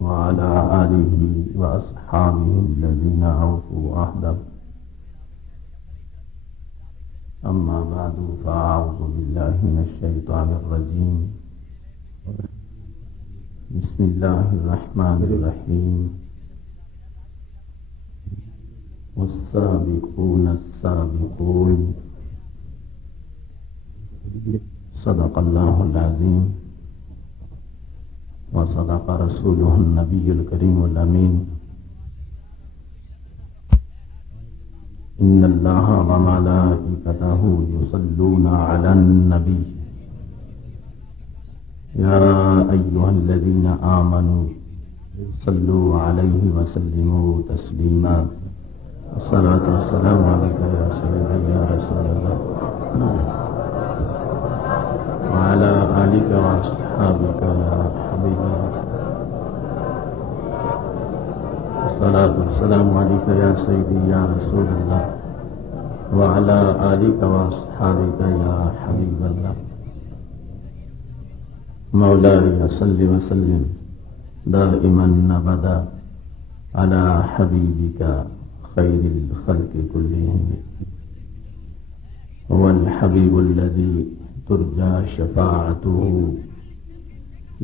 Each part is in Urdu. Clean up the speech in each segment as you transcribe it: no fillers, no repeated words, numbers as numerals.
وعلى آله وأصحابه الذين أوفوا عهده. أما بعد فأعوذ بالله من الشيطان الرجيم. بسم الله الرحمن الرحيم. والسابقون السابقون. صدق الله العظيم وصدق رسوله النبي الكريم الأمين. إن الله وملائكته يصلون على النبي يا أيها الذين آمنوا صلوا عليه وسلموا تسليما. الصلاة والسلام عليك يا سيدي يا رسول الله وعلى آلك وأصحابك يا حبيب الله. الصلاة والسلام عليك يا سيدي يا رسول الله وعلى آلك وأصحابك يا حبيب الله. مولاي صل وسلم دائما أبدا على حبيبك خير الخلق كلهم. هو الحبيب الذي ترجى شفاعته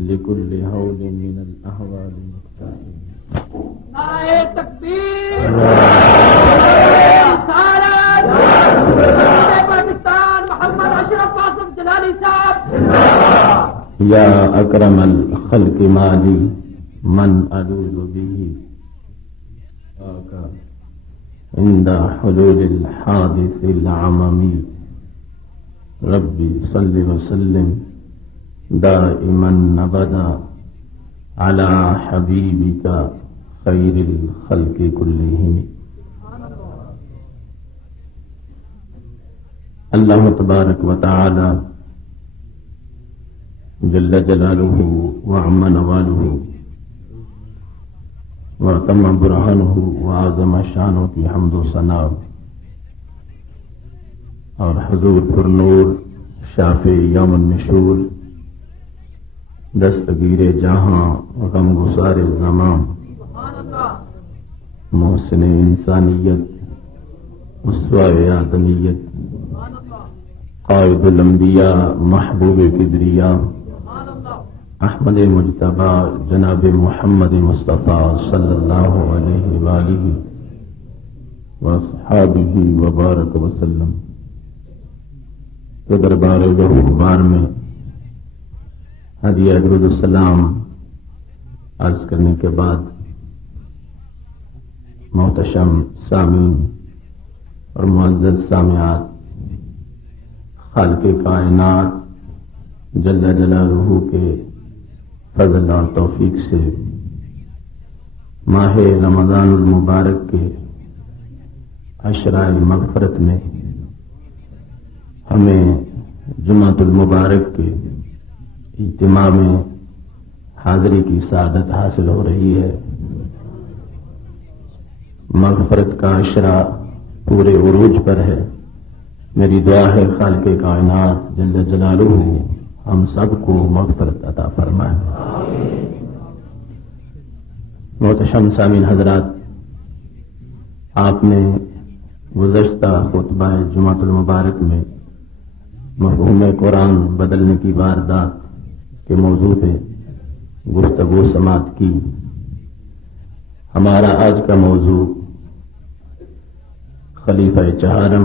لكل هول من الأهوال المختلفة. نعرہ تکبیر، پاکستان محمد اشرف آصف جلالی صاحب. یا اکرم الخلق مالی من الوذ به عند حلول الحادث العممی. ربی صل وسلم دائما ابدا على حبیبک خیر الخلق كلهم. اللہ تبارک و تعالی جل جلالہ وعم نوالہ وتم برہانہ وعظم شانہ کی حمد و ثنا اور حضور پر نور شافع یوم النشور دستگیر جہاں غم گسار زمان محسن انسانیت اسوہ آدمیت قائد الانبیاء محبوب کبریاء احمد مجتبی جناب محمد مصطفیٰ صلی اللہ علیہ وآلہ واصحابہ وبارک وسلم کے دربار غفار میں ہدیہ درود السلام عرض کرنے کے بعد محتشم سامعین اور معزز سامعات، خالق کائنات جل جلالہ کے فضل اور توفیق سے ماہ رمضان المبارک کے عشرہ مغفرت میں ہمیں جمعۃ المبارک کے اجتماع میں حاضری کی سعادت حاصل ہو رہی ہے. مغفرت کا عشرہ پورے عروج پر ہے. میری دعا ہے خالق کائنات جل جلالہ ہم سب کو مغفرت عطا فرمائے. محتشم سامعین حضرات، آپ نے گزشتہ خطبہ جمعۃ المبارک میں مفہوم قرآن بدلنے کی واردات کے موضوع پہ گفتگو سماعت کی. ہمارا آج کا موضوع خلیفہ چہارم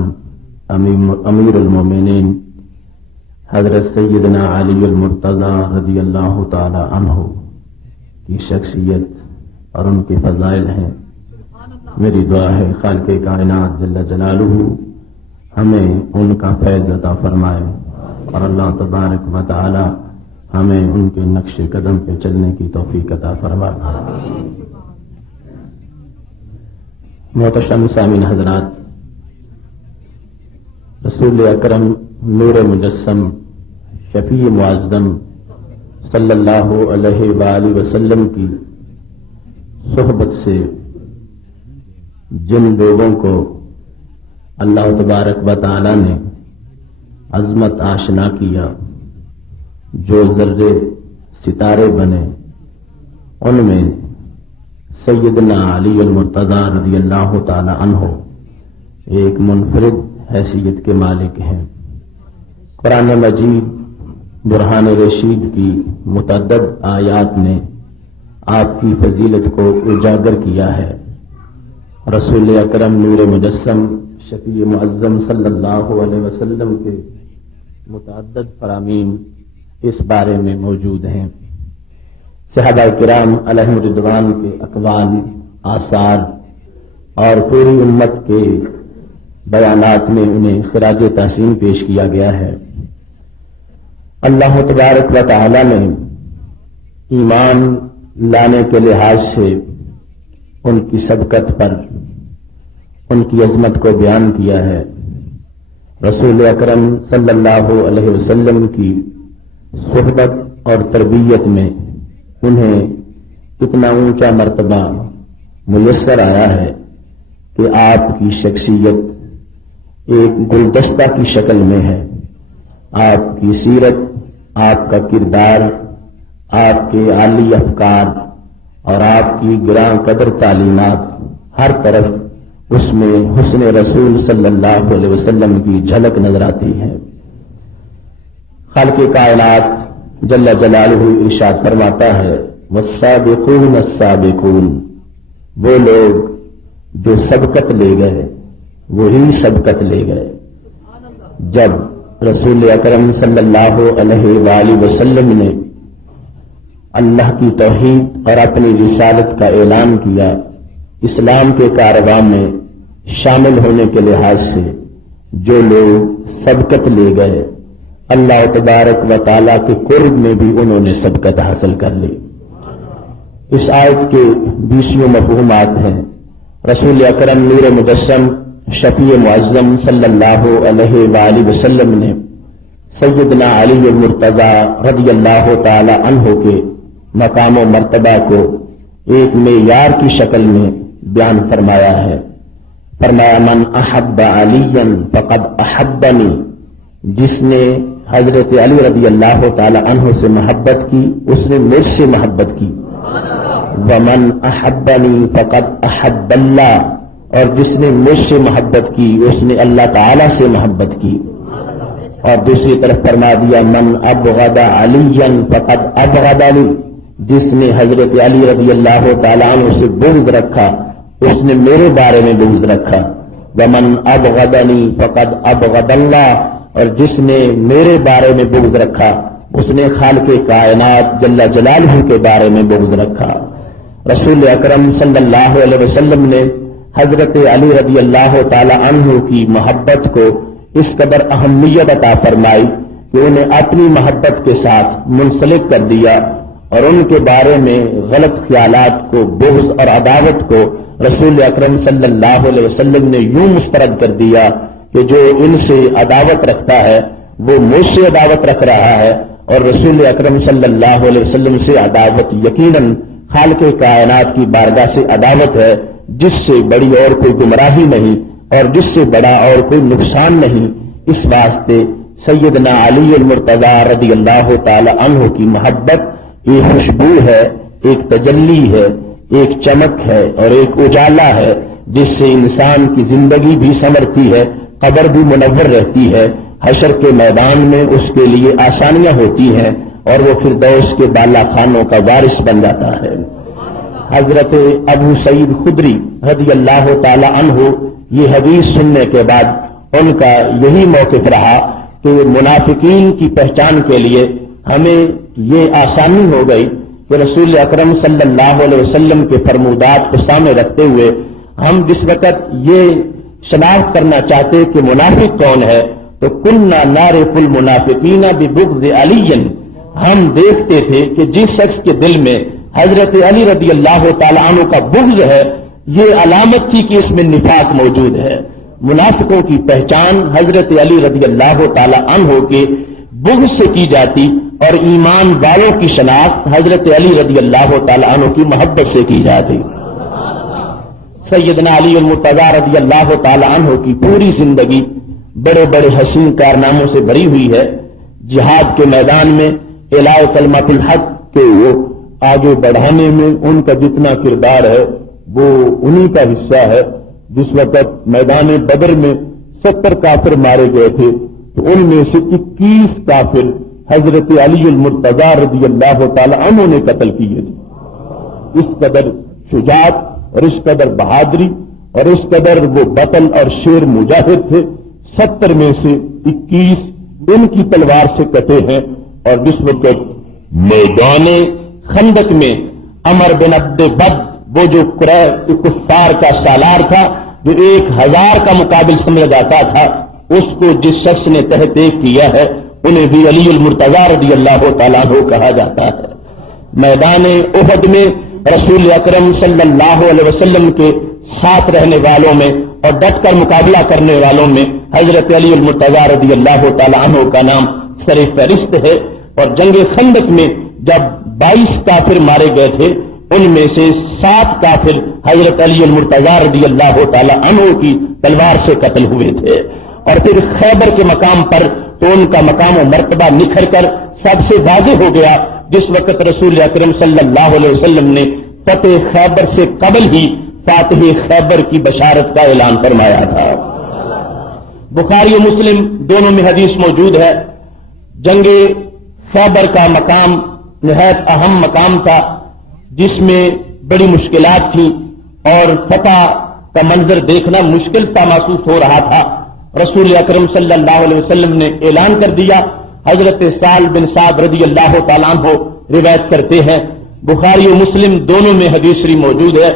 امیر المومنین حضرت سیدنا علی المرتضی رضی اللہ تعالی عنہ کی شخصیت اور ان کے فضائل ہیں. میری دعا ہے خالق کائنات جل جلالہ ہمیں ان کا فیض عطا فرمائے اور اللہ تبارک و تعالی ہمیں ان کے نقش قدم پہ چلنے کی توفیق عطا فرمائے. محتشم سامعین حضرات، رسول اکرم نور مجسم شفیع معظم صلی اللہ علیہ وآلہ وسلم کی صحبت سے جن لوگوں کو اللہ تبارک و تعالی نے عظمت آشنا کیا، جو ذرے ستارے بنے ان میں سیدنا علی المرتضی رضی اللہ تعالی عنہ ایک منفرد حیثیت کے مالک ہیں۔ قرآن مجید برہان رشید کی متعدد آیات نے آپ کی فضیلت کو اجاگر کیا ہے۔ رسول اکرم نور مجسم شفیع معظم صلی اللہ علیہ وسلم کے متعدد فرامین اس بارے میں موجود ہیں۔ صحابہ کرام علیہم رضوان کے اقوال، آثار اور پوری امت کے بیانات میں انہیں خراج تحسین پیش کیا گیا ہے۔ اللہ تبارک و تعالی نے ایمان لانے کے لحاظ سے ان کی سبقت پر ان کی عظمت کو بیان کیا ہے۔ رسول اکرم صلی اللہ علیہ وسلم کی صحبت اور تربیت میں انہیں اتنا اونچا مرتبہ میسر آیا ہے کہ آپ کی شخصیت ایک گلدستہ کی شکل میں ہے۔ آپ کی سیرت، آپ کا کردار، آپ کے عالی افکار اور آپ کی گراں قدر تعلیمات، ہر طرف اس میں حسن رسول صلی اللہ علیہ وسلم کی جھلک نظر آتی ہے۔ خالق کائنات جل جلالہ ارشاد فرماتا ہے، والسابقون السابقون، وہ لوگ جو سبقت لے گئے وہی سبقت لے گئے۔ جب رسول اکرم صلی اللہ علیہ وآلہ وسلم نے اللہ کی توحید اور اپنی رسالت کا اعلان کیا، اسلام کے کارواں میں شامل ہونے کے لحاظ سے جو لوگ سبقت لے گئے، اللہ تبارک و تعالیٰ کے قرب میں بھی انہوں نے سبقت حاصل کر لی۔ اس آیت کے 20 مفہومات ہیں۔ رسول اکرم نور مجسم شفیع معظم صلی اللہ علیہ وآلہ وسلم نے سیدنا علی المرتضی رضی اللہ تعالی عنہ کے مقام و مرتبہ کو ایک معیار کی شکل میں بیان فرمایا ہے۔ فرمایا، من احب علیًا فقد احبنی، جس نے حضرت علی رضی اللہ تعالی عنہ سے محبت کی اس نے مجھ سے محبت کی۔ ومن احبنی فقد احب اللہ، اور جس نے مجھ سے محبت کی اس نے اللہ تعالی سے محبت کی۔ اور دوسری طرف فرما دیا، من ابغض علیًا فقد ابغضنی، جس نے حضرت علی رضی اللہ تعالی عنہ سے بغض رکھا اس نے میرے بارے میں بغض رکھا۔ ومن ابغضنی فقد ابغض اللہ، اور جس نے میرے بارے میں بغض رکھا اس نے خالق کائنات جل جلالہ کے بارے میں بغض رکھا۔ رسول اکرم صلی اللہ علیہ وسلم نے حضرت علی رضی اللہ تعالی عنہ کی محبت کو اس قدر اہمیت عطا فرمائی کہ انہیں اپنی محبت کے ساتھ منسلک کر دیا، اور ان کے بارے میں غلط خیالات کو، بغض اور عداوت کو رسول اکرم صلی اللہ علیہ وسلم نے یوں مسترد کر دیا کہ جو ان سے عداوت رکھتا ہے وہ مجھ سے عداوت رکھ رہا ہے، اور رسول اکرم صلی اللہ علیہ وسلم سے عداوت یقیناً خالق کائنات کی بارگاہ سے عداوت ہے، جس سے بڑی اور کوئی گمراہی نہیں اور جس سے بڑا اور کوئی نقصان نہیں۔ اس واسطے سیدنا علی المرتضی رضی اللہ تعالی عنہ کی محبت ایک خوشبو ہے، ایک تجلی ہے، ایک چمک ہے اور ایک اجالا ہے، جس سے انسان کی زندگی بھی سنورتی ہے، قبر بھی منور رہتی ہے، حشر کے میدان میں اس کے لیے آسانیاں ہوتی ہیں اور وہ فردوس کے بالا خانوں کا وارث بن جاتا ہے۔ حضرت ابو سعید خدری رضی اللہ تعالی عنہ یہ حدیث سننے کے بعد ان کا یہی موقف رہا کہ منافقین کی پہچان کے لیے ہمیں یہ آسانی ہو گئی کہ رسول اکرم صلی اللہ علیہ وسلم کے فرمودات کو سامنے رکھتے ہوئے ہم جس وقت یہ شناخت کرنا چاہتے کہ منافق کون ہے تو کننا نعرف المنافقین ببغض علی، ہم دیکھتے تھے کہ جس شخص کے دل میں حضرت علی رضی اللہ تعالی عنہ کا بغض ہے یہ علامت تھی کہ اس میں نفاق موجود ہے۔ منافقوں کی پہچان حضرت علی رضی اللہ تعالی عنہ کے بغض سے کی جاتی اور ایمان والوں کی شناخت حضرت علی رضی اللہ تعالی عنہ کی محبت سے کی جاتی۔ سیدنا علی المرتضی رضی اللہ تعالی عنہ کی پوری زندگی بڑے بڑے حسین کارناموں سے بھری ہوئی ہے۔ جہاد کے میدان میں اعلاء کلمۃ الحق کے وہ آگے بڑھانے میں ان کا جتنا کردار ہے وہ انہی کا حصہ ہے. جس وقت میدان بدر میں 70 کافر مارے گئے تھے تو ان میں سے 21 کافر حضرت علی المرتضیٰ رضی اللہ تعالی عنہ نے قتل کیے تھے. اس قدر شجاعت اور اس قدر بہادری اور اس قدر وہ بطل اور شیر مجاہد تھے. 70 میں سے 21 ان کی تلوار سے کٹے ہیں. اور جس وقت میدان خندق میں عمر بن عبد بد وہ جو کفار کا سالار تھا جو 1000 کا مقابل سمجھا جاتا تھا اس کو جس شخص نے تحقیق کیا ہے انہیں بھی علی المرتضیٰ رضی اللہ تعالیٰ عنہ کہا جاتا ہے. میدان احد میں رسول اکرم صلی اللہ علیہ وسلم کے ساتھ رہنے والوں میں اور ڈٹ کر مقابلہ کرنے والوں میں حضرت علی المرتضیٰ رضی اللہ تعالیٰ عنہ کا نام سر فہرست ہے. اور جنگ خندق میں جب 22 کافر مارے گئے تھے ان میں سے 7 کافر حضرت علی المرتضیٰ رضی اللہ تعالی عنہ کی تلوار سے قتل ہوئے تھے. اور پھر خیبر کے مقام پر تو ان کا مقام و مرتبہ نکھر کر سب سے واضح ہو گیا جس وقت رسول اکرم صلی اللہ علیہ وسلم نے فتح خیبر سے قبل ہی فاتح خیبر کی بشارت کا اعلان فرمایا تھا. بخاری و مسلم دونوں میں حدیث موجود ہے. جنگ خیبر کا مقام نہایت اہم مقام تھا جس میں بڑی مشکلات تھیں اور فتح کا منظر دیکھنا مشکل سا محسوس ہو رہا تھا. رسول اکرم صلی اللہ علیہ وسلم نے اعلان کر دیا. حضرت سال بن سعد رضی اللہ تعالیٰ عنہ روایت کرتے ہیں. بخاری و مسلم دونوں میں حدیث شریف موجود ہے.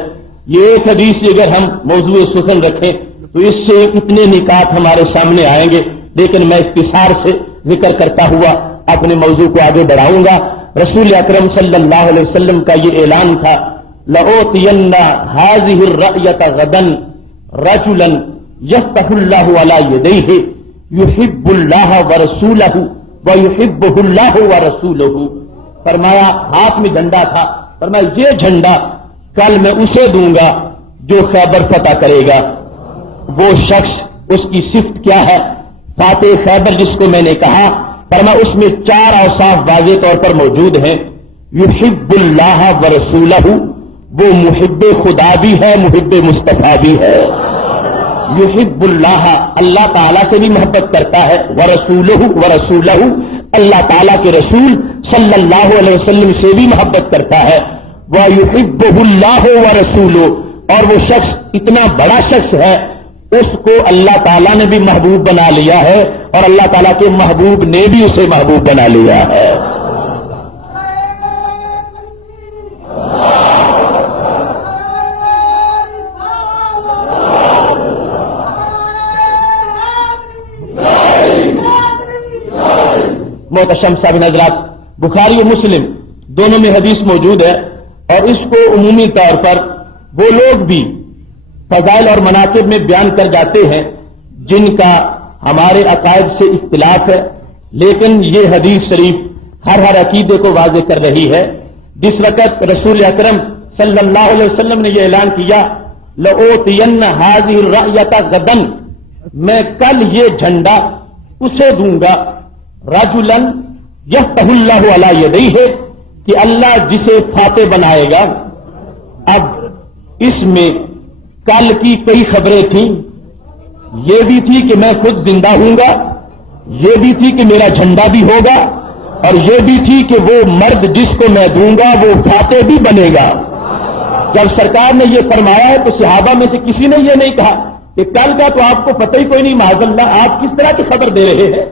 یہ ایک حدیث اگر ہم موضوع سخن رکھیں تو اس سے اتنے نکات ہمارے سامنے آئیں گے لیکن میں اختصار سے ذکر کرتا ہوا اپنے موضوع کو آگے بڑھاؤں گا. رسول اکرم صلی اللہ علیہ وسلم کا یہ اعلان تھا لَأُوتِيَنَّ هَذِهِ الرَّأْيَةَ غَدًا رَجُلًا يَفْتَحُ اللَّهُ عَلَى يَدَيْهِ يُحِبُّ اللَّهَ وَرَسُولَهُ وَيُحِبُّهُ اللَّهُ وَرَسُولُهُ. فرمایا ہاتھ میں جھنڈا تھا. فرمایا یہ جھنڈا کل میں اسے دوں گا جو خیبر فتح کرے گا. وہ شخص اس کی صفت کیا ہے؟ فاتح خیبر جس کو میں نے کہا فرمایا اس میں 4 اوصاف واضح طور پر موجود ہیں. یحب اللہ ورسولہ وہ محب خدا بھی ہے محب مصطفیٰ بھی ہے. یحب اللہ اللہ تعالیٰ سے بھی محبت کرتا ہے. ورسولہ اللہ تعالیٰ کے رسول صلی اللہ علیہ وسلم سے بھی محبت کرتا ہے. وَيُحِبُّهُ اللَّهُ وَرَسُولُهُ اور وہ شخص اتنا بڑا شخص ہے اس کو اللہ تعالیٰ نے بھی محبوب بنا لیا ہے اور اللہ تعالیٰ کے محبوب نے بھی اسے محبوب بنا لیا ہے. محتشم صاحب حضرات بخاری و مسلم دونوں میں حدیث موجود ہے اور اس کو عمومی طور پر وہ لوگ بھی فضائل اور مناقب میں بیان کر جاتے ہیں جن کا ہمارے عقائد سے اختلاف ہے لیکن یہ حدیث شریف ہر عقیدے کو واضح کر رہی ہے. جس وقت رسول اکرم صلی اللہ علیہ وسلم نے یہ اعلان کیا لَأُوتِيَنَّ هَذِهِ الرَّأْيَةَ غَدًا میں کل یہ جھنڈا اسے دوں گا رَجُلًا يَفْتَحُ اللَّهُ عَلَى يَدَيْهِ کہ اللہ جسے فاتح بنائے گا. اب اس میں کل کی کئی خبریں تھیں. یہ بھی تھی کہ میں خود زندہ ہوں گا, یہ بھی تھی کہ میرا جھنڈا بھی ہوگا, اور یہ بھی تھی کہ وہ مرد جس کو میں دوں گا وہ فاتح بھی بنے گا. جب سرکار نے یہ فرمایا ہے تو صحابہ میں سے کسی نے یہ نہیں کہا کہ کل کا تو آپ کو پتہ ہی کوئی نہیں, معاذ اللہ آپ کس طرح کی خبر دے رہے ہیں.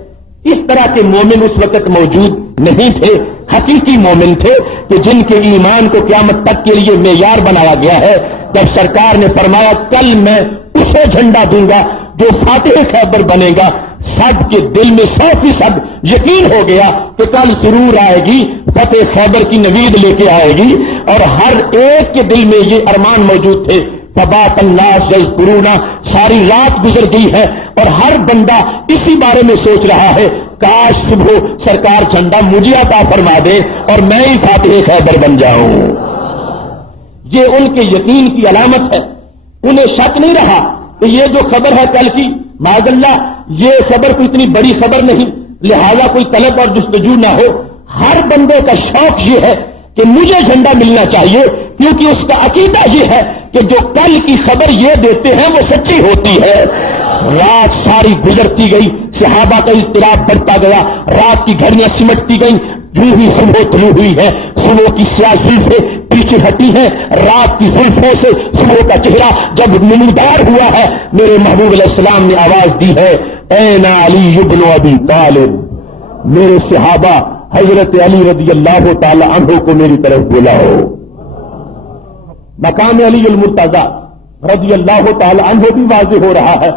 اس طرح کے مومن اس وقت موجود نہیں تھے. حقیقی مومن تھے کہ جن کے ایمان کو قیامت تک کے لیے معیار بنایا گیا ہے. جب سرکار نے فرمایا کل میں اسے جھنڈا دوں گا جو فاتح خیبر بنے گا, سب کے دل میں 100% یقین ہو گیا کہ کل ضرور آئے گی, فتح خیبر کی نوید لے کے آئے گی. اور ہر ایک کے دل میں یہ ارمان موجود تھے. فبات الناس یذکرون ساری رات گزر گئی ہے اور ہر بندہ اسی بارے میں سوچ رہا ہے کاش صبح سرکار جھنڈا مجھے عطا فرما دے اور میں ہی فاتح خیبر بن جاؤں. یہ ان کے یقین کی علامت ہے. انہیں شک نہیں رہا کہ یہ جو خبر ہے کل کی, معاذ اللہ یہ خبر کوئی اتنی بڑی خبر نہیں, لہذا کوئی طلب اور جستجو نہ ہو. ہر بندے کا شوق یہ ہے کہ مجھے جھنڈا ملنا چاہیے، کیونکہ اس کا عقیدہ یہ ہے کہ جو کل کی خبر یہ دیتے ہیں وہ سچی ہوتی ہے۔ رات ساری گزرتی گئی، صحابہ کا اضطراب بڑھتا گیا، رات کی گھڑیاں سمٹتی گئیں، یوں ہی صبح طلوع ہوئی ہے، صبح کی سیاہ زلفیں پیچھے ہٹی ہیں، رات کی زلفوں سے صبح کا چہرہ جب نمودار ہوا ہے، میرے محبوب علیہ السلام نے آواز دی ہے، این علی ابن ابی طالب، میرے صحابہ حضرت علی رضی اللہ تعالی عنہ کو میری طرف بلاؤ۔ مقام علی المرتضی رضی اللہ تعالی عنہ بھی واضح ہو رہا ہے،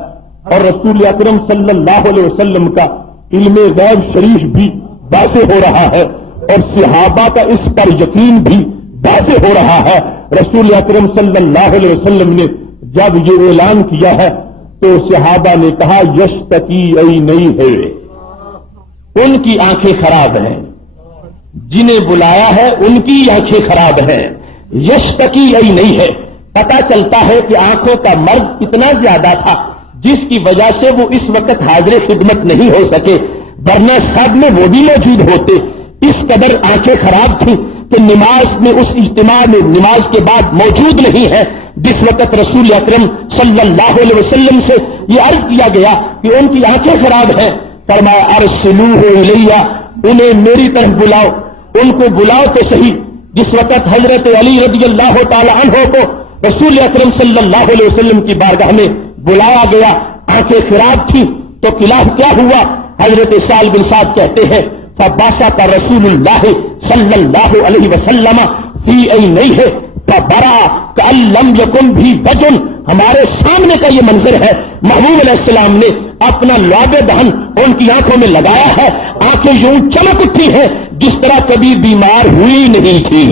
اور رسول اکرم صلی اللہ علیہ وسلم کا علم غیب شریف بھی واضح ہو رہا ہے، اور صحابہ کا اس پر یقین بھی واضح ہو رہا ہے۔ رسول اکرم صلی اللہ علیہ وسلم نے جب یہ اعلان کیا ہے تو صحابہ نے کہا یشتکی ای نہیں ہے، ان کی آنکھیں خراب ہیں، جنہیں بلایا ہے ان کی آنکھیں خراب ہیں، یشتکی ای نہیں ہے۔ پتا چلتا ہے کہ آنکھوں کا مرض اتنا زیادہ تھا جس کی وجہ سے وہ اس وقت حاضر خدمت نہیں ہو سکے، ورنہ سب میں وہ بھی موجود ہوتے۔ اس قدر آنکھیں خراب تھیں کہ نماز میں اس اجتماع میں نماز کے بعد موجود نہیں ہے، جس وقت رسول اکرم صلی اللہ علیہ وسلم سے یہ عرض کیا گیا کہ ان کی آنکھیں خراب ہیں، فرمایا ارسلوہ الیہ، انہیں میری طرف بلاؤ، ان کو بلاؤ تو صحیح۔ جس وقت حضرت علی رضی اللہ تعالی عنہ کو رسول اکرم صلی اللہ علیہ وسلم کی بارگاہ میں بلایا گیا، آنکھیں خراب تھیں، تو خلاف کیا ہوا؟ حضرت سعد بن سعد کہتے ہیں فباسط رسول اللہ صلی اللہ علیہ وسلم فی عینیہ فبرا کأن لم یکن بھی وجن، ہمارے سامنے کا یہ منظر ہے، محبوب علیہ السلام نے اپنا لعاب دہن ان کی آنکھوں میں لگایا ہے، آنکھیں یوں چمک اٹھی ہیں جس طرح کبھی بیمار ہوئی نہیں تھی۔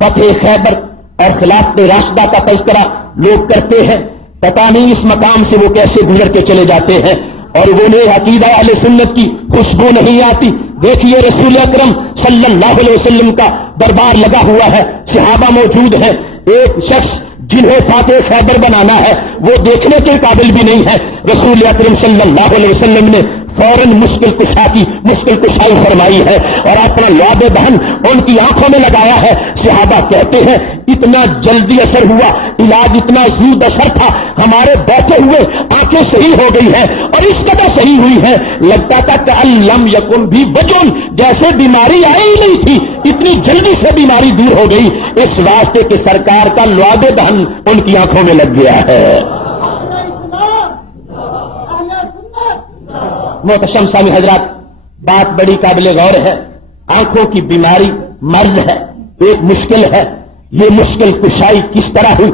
فتح خیبر اور خلافت راشدہ کا تذکرہ لوگ کرتے ہیں، پتہ نہیں اس مقام سے وہ کیسے گزر کے چلے جاتے ہیں، اور انہیں عقیدہ اہل سنت کی خوشبو نہیں آتی۔ دیکھیے رسول اکرم صلی اللہ علیہ وسلم کا دربار لگا ہوا ہے، صحابہ موجود ہیں، ایک شخص جنہیں فاتح خیبر بنانا ہے وہ دیکھنے کے قابل بھی نہیں ہے، رسول اکرم صلی اللہ علیہ وسلم نے فوراً مشکل کشائی فرمائی ہے اور اپنا لعاب دہن ان کی آنکھوں میں لگایا ہے۔ صحابہ کہتے ہیں اتنا جلدی اثر ہوا، علاج اتنا زود اثر تھا، ہمارے بیٹھے ہوئے آنکھیں صحیح ہو گئی ہیں، اور اس قدر صحیح ہوئی ہے لگتا تھا کہ لم یکن بھی وجن، جیسے بیماری آئی ہی نہیں تھی، اتنی جلدی سے بیماری دور ہو گئی، اس واسطے کہ سرکار کا لعاب دہن ان کی آنکھوں میں لگ گیا ہے۔ محتشم سامع حضرات، بات بڑی قابل غور ہے، آنکھوں کی بیماری مرض ہے، ایک مشکل ہے، یہ مشکل کشائی کس طرح ہوئی؟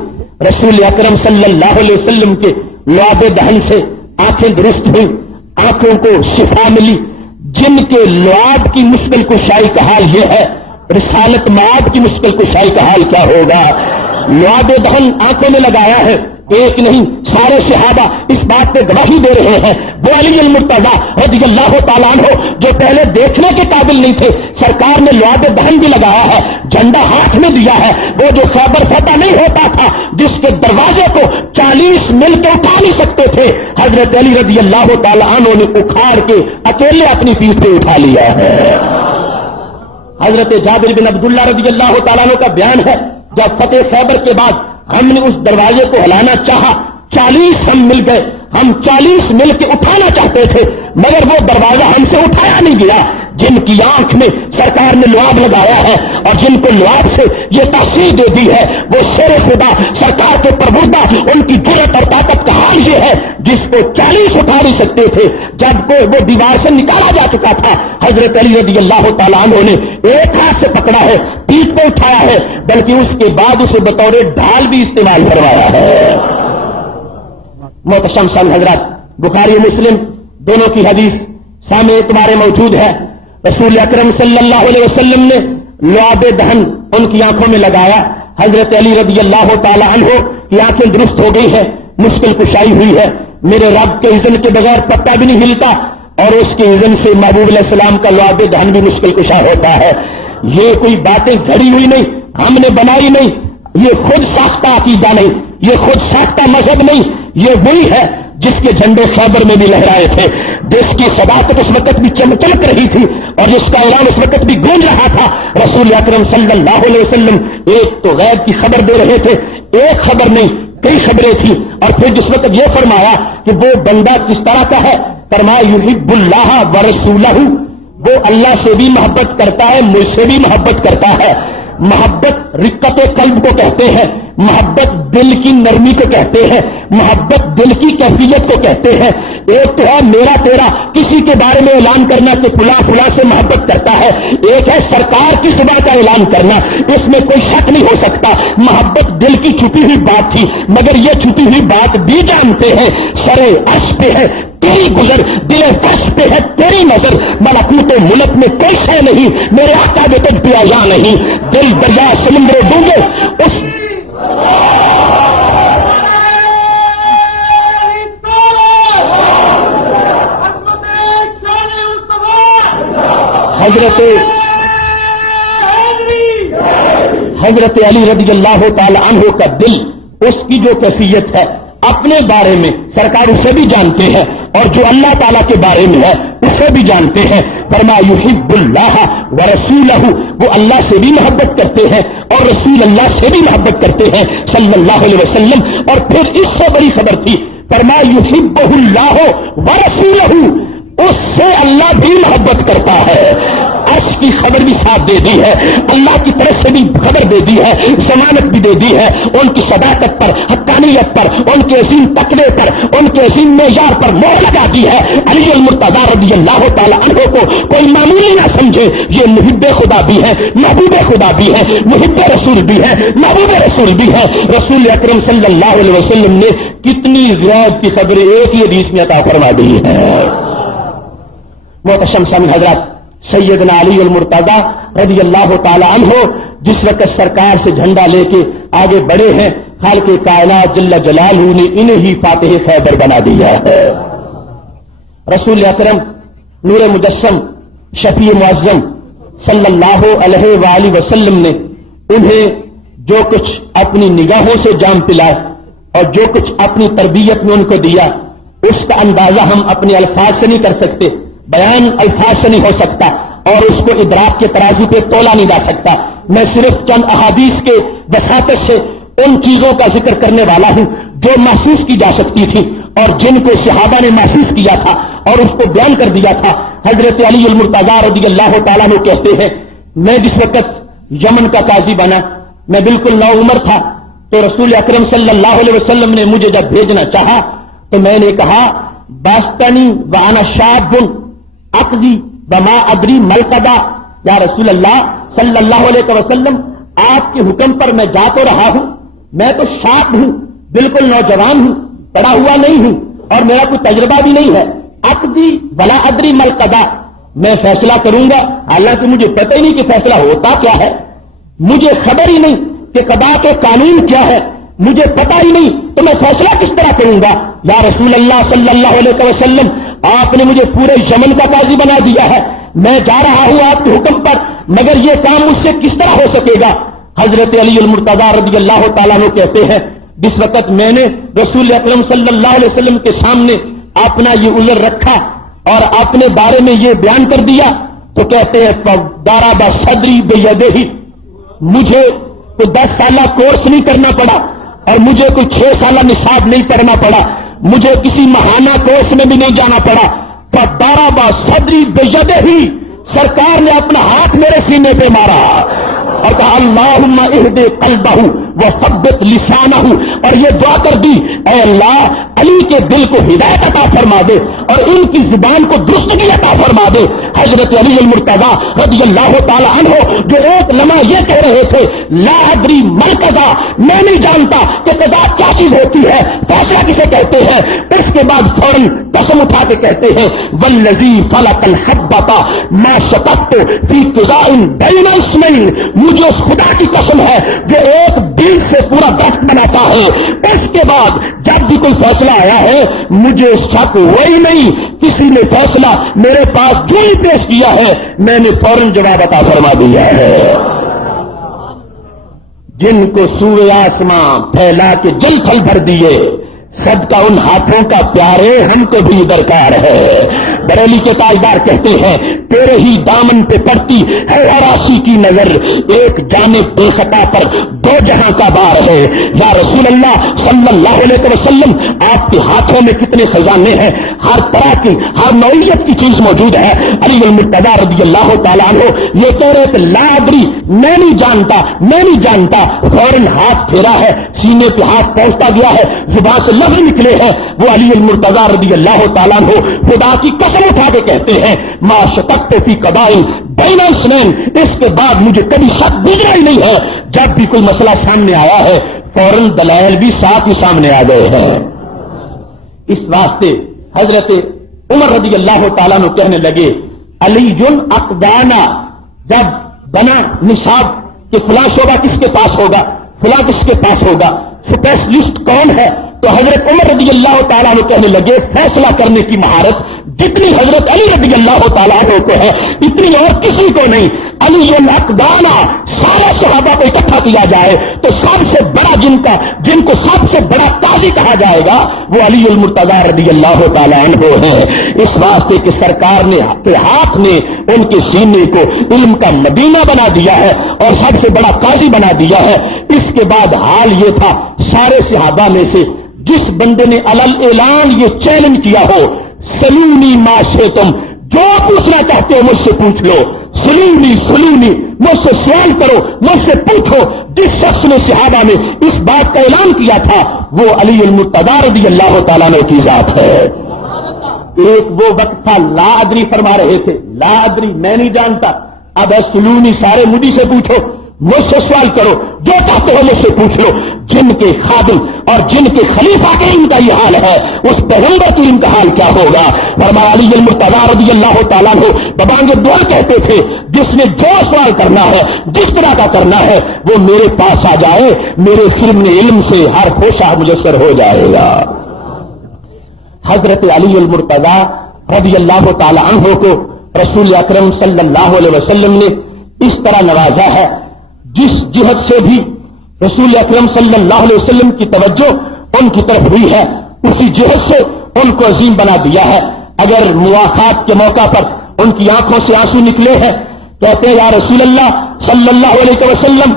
رسول اکرم صلی اللہ علیہ وسلم کے لعاب دہن سے آنکھیں درست ہوئی، آنکھوں کو شفا ملی۔ جن کے لعاب کی مشکل کشائی کا حال یہ ہے، رسالت مآب کی مشکل کشائی کا حال کیا ہوگا؟ لعاب دہن آنکھوں میں لگایا ہے، ایک نہیں سارے صحابہ اس بات پہ گواہی دے رہے ہیں، وہ علی المرتضی رضی اللہ تعالیٰ عنہ جو پہلے دیکھنے کے قابل نہیں تھے، سرکار نے لعاب دہن بھی لگایا ہے، جھنڈا ہاتھ میں دیا ہے، وہ جو خیبر فتح نہیں ہوتا تھا جس کے دروازے کو 40 مل کے اٹھا نہیں سکتے تھے، حضرت علی رضی اللہ تعالیٰ عنہ نے اکھاڑ کے اکیلے اپنی پیٹھ پہ اٹھا لیا ہے۔ حضرت جابر بن عبداللہ رضی اللہ تعالیٰ عنہ کا بیان ہے، جب فتح خیبر کے بعد ہم نے اس دروازے کو ہلانا چاہا، 40 ہم مل گئے، ہم 40 مل کے اٹھانا چاہتے تھے، مگر وہ دروازہ ہم سے اٹھایا نہیں گیا۔ جن کی آنکھ میں سرکار نے لعاب لگایا ہے اور جن کو لعاب سے یہ تاثیر دے دی ہے، وہ شیر خدا سرکار کے پروردہ ان کی جرأت اور طاقت کا حال یہ ہے، جس کو 40 اٹھا نہیں سکتے تھے، جب کو وہ دیوار سے نکالا جا چکا تھا، حضرت علی رضی اللہ تعالیٰ عنہ نے ایک ہاتھ سے پکڑا ہے، پیٹھ پہ اٹھایا ہے، بلکہ اس کے بعد اسے بطور ڈھال بھی استعمال کروایا ہے۔ محتشم سامع حضرات، بخاری و مسلم دونوں کی حدیث سامنے تمہارے موجود ہے، رسول اکرم صلی اللہ علیہ وسلم نے لعاب دہن ان کی آنکھوں میں لگایا، حضرت علی رضی اللہ تعالی عنہ کی آنکھیں درست ہو گئی ہے، مشکل کشائی ہوئی ہے، میرے رب کے اذن کے بغیر پتا بھی نہیں ہلتا، اور اس کے اذن سے محبوب علیہ السلام کا لعاب دہن بھی مشکل کشا ہوتا ہے۔ یہ کوئی باتیں گھڑی ہوئی نہیں، ہم نے بنائی نہیں، یہ خود ساختہ عقیدہ نہیں، یہ خود ساختہ مذہب نہیں، یہ وہی ہے جس کے جھنڈے خیبر میں بھی لہرائے تھے، جس کی صداقت اس وقت بھی چمک رہی تھی اور جس کا اعلان اس وقت بھی گونج رہا تھا۔ رسول اکرم صلی اللہ علیہ وسلم ایک تو غیب کی خبر دے رہے تھے، ایک خبر نہیں کئی خبریں تھیں، اور پھر جس وقت یہ فرمایا کہ وہ بندہ کس طرح کا ہے، فرمایا یحب اللہ ورسولہ، وہ اللہ سے بھی محبت کرتا ہے، مجھ سے بھی محبت کرتا ہے۔ محبت رقت قلب کو کہتے ہیں، محبت دل کی نرمی کو کہتے ہیں، محبت دل کی کیفیت کو کہتے ہیں۔ ایک تو ہے میرا تیرا کسی کے بارے میں اعلان کرنا کہ فلاں فلاں سے محبت کرتا ہے، ایک ہے سرکار کی زبان کا اعلان کرنا، اس میں کوئی شک نہیں ہو سکتا۔ محبت دل کی چھپی ہوئی بات تھی، مگر یہ چھپی ہوئی بات بھی جانتے ہیں، سرے عرش پہ ہے تیری گزر، دل فرش پہ ہے تیری نظر، ملکوت و ملک میں کوئی شے نہیں میرے آقا جو تجھ پہ آیا نہیں، دل دریا سمندر ڈونگے اس حضرت علی رضی اللہ تعالی عنہ کا دل، اس کی جو کیفیت ہے اپنے بارے میں سرکار اسے بھی جانتے ہیں، اور جو اللہ تعالیٰ کے بارے میں ہے اسے بھی جانتے ہیں۔ فرمایا یحب اللہ ورسولہ، وہ اللہ سے بھی محبت کرتے ہیں اور رسول اللہ سے بھی محبت کرتے ہیں صلی اللہ علیہ وسلم۔ اور پھر اس سے بڑی خبر تھی، فرمایا یحبہ اللہ ورسولہ، اس سے اللہ بھی محبت کرتا ہے۔ عرش کی خبر بھی ساتھ دے دی ہے، اللہ کی طرف سے بھی خبر دے دی ہے، ضمانت بھی دے دی ہے ان کی صداقت پر، حقانیت پر، ان کے عظیم تقوی پر، ان کے عظیم معیار پر مہر لگا دی ہے۔ علی المرتضیٰ رضی اللہ تعالی عنہ کو کوئی معمولی نہ سمجھے، یہ محب خدا بھی ہے، محبوب خدا بھی ہے، محب رسول بھی ہے، محبوب رسول بھی ہے۔ رسول اکرم صلی اللہ علیہ وسلم نے کتنی غیب کی خبریں ایک ہی حدیث میں عطا فرما دی ہے۔ محتشم سامعین حضرات، سیدنا علی المرتضیٰ رضی اللہ تعالی عنہ جس وقت سرکار سے جھنڈا لے کے آگے بڑھے ہیں، خالق کائنات جل جلالہ نے انہیں ہی فاتح خیبر بنا دیا ہے۔ رسول اکرم نور مجسم شفیع معظم صلی اللہ علیہ وآلہ وسلم نے انہیں جو کچھ اپنی نگاہوں سے جام پلائے اور جو کچھ اپنی تربیت میں ان کو دیا، اس کا اندازہ ہم اپنے الفاظ سے نہیں کر سکتے، بیان الفاظ سے نہیں ہو سکتا، اور اس کو ادراک کے ترازو پہ تولا نہیں جا سکتا۔ میں صرف چند احادیث کے وساطت سے ان چیزوں کا ذکر کرنے والا ہوں جو محسوس کی جا سکتی تھی اور جن کو صحابہ نے محسوس کیا تھا اور اس کو بیان کر دیا تھا۔ حضرت علی المرتضیٰ رضی اللہ تعالیٰ عنہ کہتے ہیں، میں جس وقت یمن کا قاضی بنا، میں بالکل نو عمر تھا، تو رسول اکرم صلی اللہ علیہ وسلم نے مجھے جب بھیجنا چاہا تو میں نے کہا باستنی وانا شاب اقضی وما ادری ملقدہ، یا رسول اللہ صلی اللہ علیہ وسلم، آپ کے حکم پر میں جا تو رہا ہوں، میں تو شاب ہوں، بالکل نوجوان ہوں، پڑھا ہوا نہیں ہوں اور میرا کوئی تجربہ بھی نہیں ہے۔ اقضی ولا ادری ملقدہ، میں فیصلہ کروں گا، حالانکہ مجھے پتہ ہی نہیں کہ فیصلہ ہوتا کیا ہے، مجھے خبر ہی نہیں کہ قضاء کے قانون کیا ہے، مجھے پتہ ہی نہیں تو میں فیصلہ کس طرح کروں گا۔ یا رسول اللہ صلی اللہ علیہ وسلم، آپ نے مجھے پورے یمن کا قاضی بنا دیا ہے، میں جا رہا ہوں آپ کے حکم پر، مگر یہ کام مجھ سے کس طرح ہو سکے گا۔ حضرت علی المرتضیٰ رضی اللہ تعالیٰ عنہ کہتے ہیں، جس وقت میں نے رسول اکرم صلی اللہ علیہ وسلم کے سامنے اپنا یہ عذر رکھا اور اپنے بارے میں یہ بیان کر دیا تو کہتے ہیں ضرب صدری بیدہ، مجھے کوئی 10 سالہ کورس نہیں کرنا پڑا اور مجھے کوئی 6 سالہ نصاب نہیں پڑھنا پڑا، مجھے کسی ماہانہ کورس میں بھی نہیں جانا پڑا۔ ضرب صدری بیدہ، سرکار نے اپنا ہاتھ میرے سینے پہ مارا اور کہا اللہم اہد قلبہ وثبت لسانہ، اور یہ دعا کر دی، اے اللہ علی کے دل کو ہدایت عطا فرما دے اور ان کی زبان کو درستگی عطا فرما دے۔ حضرت علی المرتضیٰ رضی اللہ تعالی عنہ جو ایک لمحہ یہ کہہ رہے تھے لا ادری مل قضا، میں نہیں جانتا کہ قضا کیا چیز ہوتی ہے، فیصلہ کسے کہتے ہیں، اس کے بعد فوراً قسم اٹھا کے کہتے ہیں والذی فلق الحبۃ ما شققت فی قضاء بین اسمین، مجھے اس خدا کی قسم ہے جو ایک دل سے پورا درخت بناتا ہے، اس کے بعد جب بھی کوئی فیصلہ آیا ہے مجھے شک وہی نہیں، کسی نے فیصلہ میرے پاس جو ہی پیش کیا ہے میں نے فوراً جواب عطا فرما دیا ہے۔ جن کو سوئے آسماں پھیلا کے جل تھل بھر دیے، صدقہ ان ہاتھوں کا پیارے ہم کو بھی درکار ہے۔ بریلی کے تاجدار کہتے ہیں تیرے ہی دامن پہ پڑتی ہے عراسی کی نظر، ایک جانب بے خطا پر دو جہاں کا بار ہے۔ یا رسول اللہ صلی اللہ علیہ وسلم، آپ کے ہاتھوں میں کتنے خزانے ہیں، ہر طرح کی ہر نوعیت کی چیز موجود ہے۔ علی المرتضیٰ رضی اللہ تعالیٰ عنہ یہ کہہ رہے کہ لا ادری، میں نہیں جانتا، فوراً ہاتھ پھیرا ہے، سینے پہ ہاتھ پہنچتا گیا ہے، زبان سے لفظ نکلے ہیں، وہ علی المرتضیٰ رضی اللہ تعالیٰ عنہ خدا کی قسم اٹھا کے کہتے ہیں ما شککت فی قضاء بین اثنین، اس کے بعد مجھے کبھی شک گزرا ہی نہیں ہے۔ جب بھی کوئی مسئلہ سامنے آیا ہے فوراً دلائل بھی ساتھ ہی سامنے آ گئے ہیں۔ اس واسطے حضرت عمر رضی اللہ تعالیٰ عنہ کہنے لگے علی اقدانا، جب بنا نصاب کہ فلاں شعبہ کس کے پاس ہوگا، فلاں کس کے پاس ہوگا، اسپیشلسٹ کون ہے، تو حضرت عمر رضی اللہ تعالیٰ عنہ کہنے لگے فیصلہ کرنے کی مہارت جتنی حضرت علی رضی اللہ تعالیٰ عنہ کو ہے اتنی اور کسی کو نہیں۔ علی الاقدانا، سارے صحابہ کو اکٹھا کیا جائے تو سب سے بڑا جن کو سب سے بڑا قاضی کہا جائے گا وہ علی المرتضیٰ رضی اللہ تعالیٰ عنہ ہے۔ اس واسطے کہ سرکار نے کے ہاتھ نے ان کے سینے کو علم کا مدینہ بنا دیا ہے اور سب سے بڑا قاضی بنا دیا ہے۔ اس کے بعد حال یہ تھا سارے صحابہ میں سے جس بندے نے علل اعلان یہ چیلنج کیا ہو سلونی ما شئتم، جو پوچھنا چاہتے ہو مجھ سے پوچھ لو، سلونی مجھ سے سوال کرو، مجھ سے پوچھو، جس شخص نے صحابہ میں اس بات کا اعلان کیا تھا وہ علی المرتضیٰ رضی اللہ تعالیٰ عنہ کی ذات ہے۔ ایک وہ وقت تھا لا ادری فرما رہے تھے، لا ادری میں نہیں جانتا، اب ہے سلونی، سارے مجھ سے پوچھو، مجھ سے سوال کرو، جو چاہتے ہو مجھ سے پوچھ لو۔ جن کے خادم اور جن کے خلیفہ کے ان کا یہ حال ہے اس پیغمبر کی ان کا حال کیا ہوگا؟ فرمایا علی المرتضیٰ رضی اللہ تعالیٰ عنہ ببانگ دعا کہتے تھے جس نے جو سوال کرنا ہے جس طرح کا کرنا ہے وہ میرے پاس آ جائے، میرے علم سے ہر خوشہ میسر ہو جائے گا۔ حضرت علی المرتضیٰ رضی اللہ تعالیٰ عنہ کو رسول اکرم صلی اللہ علیہ وسلم نے اس طرح نوازا ہے جس جہت سے بھی رسول اکرم صلی اللہ علیہ وسلم کی توجہ ان کی طرف ہوئی ہے اسی جہت سے ان کو عظیم بنا دیا ہے۔ اگر مواخات کے موقع پر ان کی آنکھوں سے آنسو نکلے ہیں، کہتے ہیں یا رسول اللہ صلی اللہ علیہ وسلم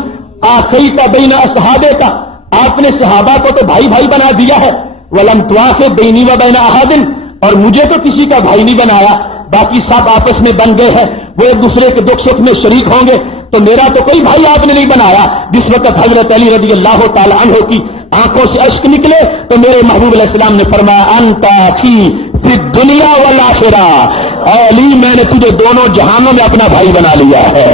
آخری کا بین اصحابے کا، آپ نے صحابہ کو تو بھائی بھائی بنا دیا ہے، ولم تواخ بینی و بین احد، اور مجھے تو کسی کا بھائی نہیں بنایا، باقی سب آپس میں بن گئے ہیں، وہ ایک دوسرے کے دکھ سکھ میں شریک ہوں گے، تو میرا تو کوئی بھائی آپ نے نہیں بنایا۔ جس وقت حضرت علی رضی اللہ تعالی عنہ کی آنکھوں سے اشک نکلے تو میرے محبوب علیہ السلام نے فرمایا انت اخی فی الدنیا والآخرہ، اے علی میں نے تجھے دونوں جہانوں میں اپنا بھائی بنا لیا ہے۔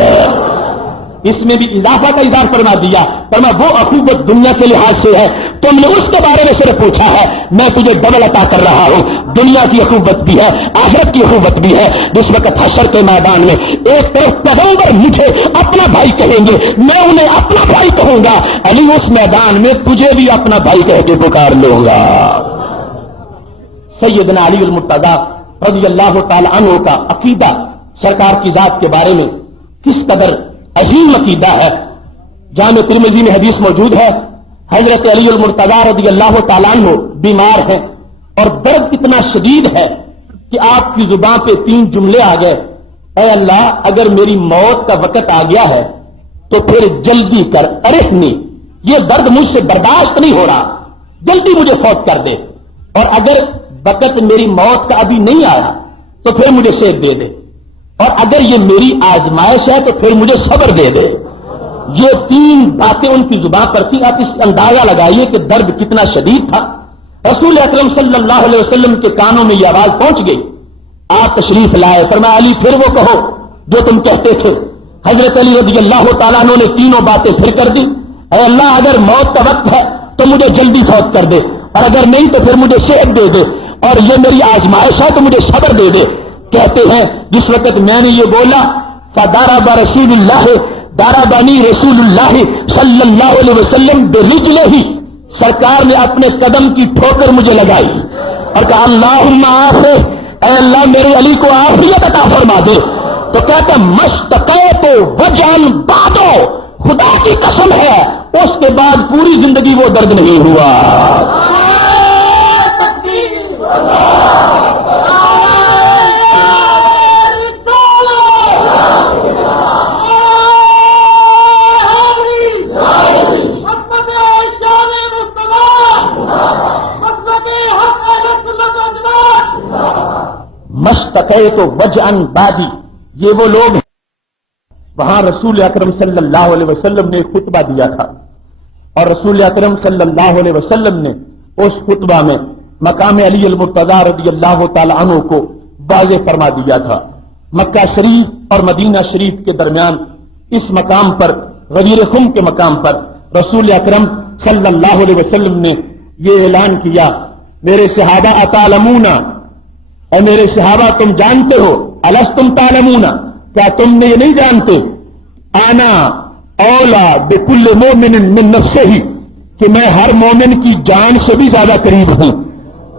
اس میں بھی اضافہ کا اظہار فرما دیا، فرمایا وہ اخوت دنیا کے لحاظ سے ہے، تم نے اس کے بارے میں صرف پوچھا ہے، میں تجھے ڈبل عطا کر رہا ہوں، دنیا کی اخوت بھی ہے، آخرت کی اخوت بھی ہے۔ جس وقت حشر کے میدان میں ایک طرف پیغمبر مجھے اپنا بھائی کہیں گے، میں انہیں اپنا بھائی کہوں گا، علی اس میدان میں تجھے بھی اپنا بھائی کہہ کے پکار لوں گا۔ سیدنا علی المرتضیٰ رضی اللہ تعالی عنہ کا عقیدہ سرکار کی ذات کے بارے میں کس قدر عظیم عقیدہ ہے۔ جامع ترمذی میں حدیث موجود ہے، حضرت علی المرتضیٰ رضی اللہ تعالیٰ عنہ بیمار ہیں اور درد اتنا شدید ہے کہ آپ کی زبان پہ 3 جملے آ گئے، اے اللہ اگر میری موت کا وقت آ گیا ہے تو پھر جلدی کر، ارحنی، یہ درد مجھ سے برداشت نہیں ہو رہا، جلدی مجھے فوت کر دے، اور اگر وقت میری موت کا ابھی نہیں آیا تو پھر مجھے صحت دے دے، اور اگر یہ میری آزمائش ہے تو پھر مجھے صبر دے دے۔ یہ 3 باتیں ان کی زبان پر تھی۔ آپ اس اندازہ لگائیے کہ درد کتنا شدید تھا۔ رسول اکرم صلی اللہ علیہ وسلم کے کانوں میں یہ آواز پہنچ گئی، آپ تشریف لائے، فرمایا علی پھر وہ کہو جو تم کہتے تھے۔ حضرت علی رضی اللہ تعالیٰ عنہ نے 3 باتیں پھر کر دی، اے اللہ اگر موت کا وقت ہے تو مجھے جلدی فوت کر دے، اور اگر نہیں تو پھر مجھے صحت دے دے، اور یہ میری آزمائش ہے تو مجھے صبر دے دے۔ کہتے ہیں جس وقت میں نے یہ بولا فضرب رسول اللہ ضربنی رسول اللہ صلی اللہ علیہ وسلم برجلہ، سرکار نے اپنے قدم کی ٹھوکر مجھے لگائی اور کہا اللہم عافہ، اے اللہ میرے علی کو عافیت عطا فرما دے۔ تو کہتا مشتقیت وجعن بعدو، خدا کی قسم ہے اس کے بعد پوری زندگی وہ درد نہیں ہوا. مشتقیت وجعن بادی، یہ وہ لوگ ہیں. وہاں رسول اکرم صلی اللہ علیہ وسلم نے خطبہ دیا تھا اور رسول اکرم صلی اللہ علیہ وسلم نے اس خطبہ میں مقام علی المرتضی رضی اللہ تعالی عنہ کو واضح فرما دیا تھا. مکہ شریف اور مدینہ شریف کے درمیان اس مقام پر غدیر خم کے مقام پر رسول اکرم صلی اللہ علیہ وسلم نے یہ اعلان کیا، میرے صحابہ اتعلمون، اے میرے صحابہ تم جانتے ہو، الستم تعلمون، کیا تم نے یہ نہیں جانتے، انا اولا بکل مومن من نفسہ، کہ میں ہر مومن کی جان سے بھی زیادہ قریب ہوں.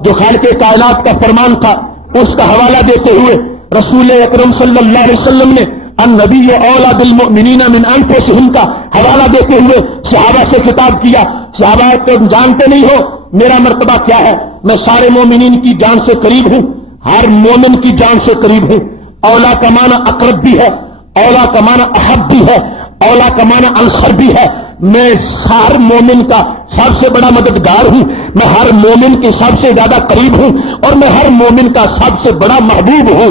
جو خالق کائنات کا فرمان تھا اس کا حوالہ دیتے ہوئے رسول اکرم صلی اللہ علیہ وسلم نے النبی اولا بالمؤمنین من انفسہم کا حوالہ دیتے ہوئے صحابہ سے خطاب کیا، صحابہ تم جانتے نہیں ہو میرا مرتبہ کیا ہے، میں سارے مومنین کی جان سے قریب ہوں، ہر مومن کی جان سے قریب ہوں. اولا کا معنی اقرب بھی ہے، اولا کا معنی احب بھی ہے، اولا کا معنی انصر بھی ہے. میں ہر مومن کا سب سے بڑا مددگار ہوں، میں ہر مومن کے سب سے زیادہ قریب ہوں اور میں ہر مومن کا سب سے بڑا محبوب ہوں.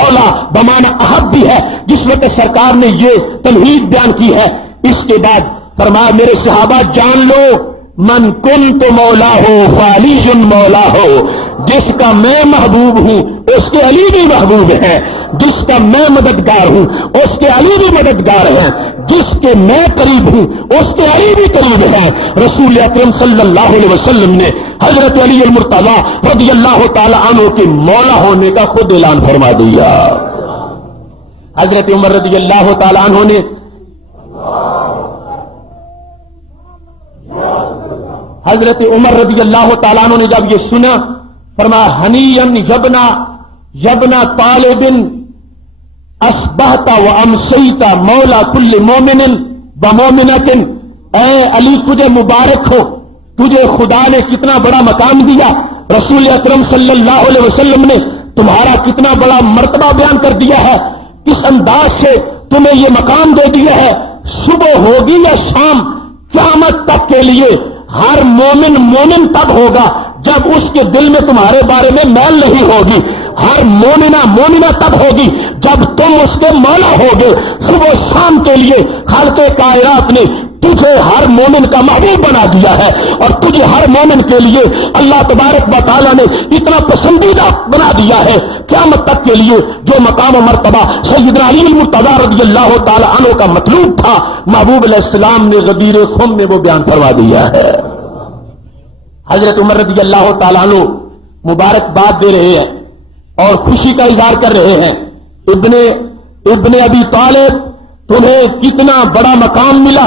اولا بمعنی احب بھی ہے. جس وقت سرکار نے یہ تمہید بیان کی ہے اس کے بعد فرمایا میرے صحابہ جان لو من کنت مولا ہو فعلی مولا ہو، جس کا میں محبوب ہوں اس کے علی بھی محبوب ہے، جس کا میں مددگار ہوں اس کے علی بھی مددگار ہیں، جس کے میں قریب ہوں اس کے علی بھی قریب ہے. رسول اکرم صلی اللہ علیہ وسلم نے حضرت علی المرتضی رضی اللہ تعالی عنہ کے مولا ہونے کا خود اعلان فرما دیا. حضرت عمر رضی اللہ تعالی عنہ نے حضرت عمر رضی اللہ تعالیٰ عنہ نے جب یہ سنا فرمایا ہنیئن یبنا طالب اصبحت و امسیت مولا کل مومن و مومنۃ، اے علی تجھے مبارک ہو، تجھے خدا نے کتنا بڑا مقام دیا. رسول اکرم صلی اللہ علیہ وسلم نے تمہارا کتنا بڑا مرتبہ بیان کر دیا ہے، کس انداز سے تمہیں یہ مقام دے دیا ہے. صبح ہوگی یا شام قیامت تک کے لیے ہر مومن تب ہوگا جب اس کے دل میں تمہارے بارے میں میل نہیں ہوگی. ہر مومنہ تب ہوگی جب تم اس کے مولا ہوگے. صبح و شام کے لیے خالق کائنات نے تجھے ہر مومن کا محبوب بنا دیا ہے اور تجھے ہر مومن کے لیے اللہ تبارک و تعالیٰ نے اتنا پسندیدہ بنا دیا ہے قیامت تک کے لیے. جو مقام و مرتبہ سیدنا علی المرتضی رضی اللہ تعالی عنہ کا مطلوب تھا محبوب علیہ السلام نے غدیر خم میں وہ بیان فرما دیا ہے. حضرت عمر رضی اللہ تعالیٰ عنہ مبارکباد دے رہے ہیں اور خوشی کا اظہار کر رہے ہیں. ابن ابی طالب تمہیں کتنا بڑا مقام ملا،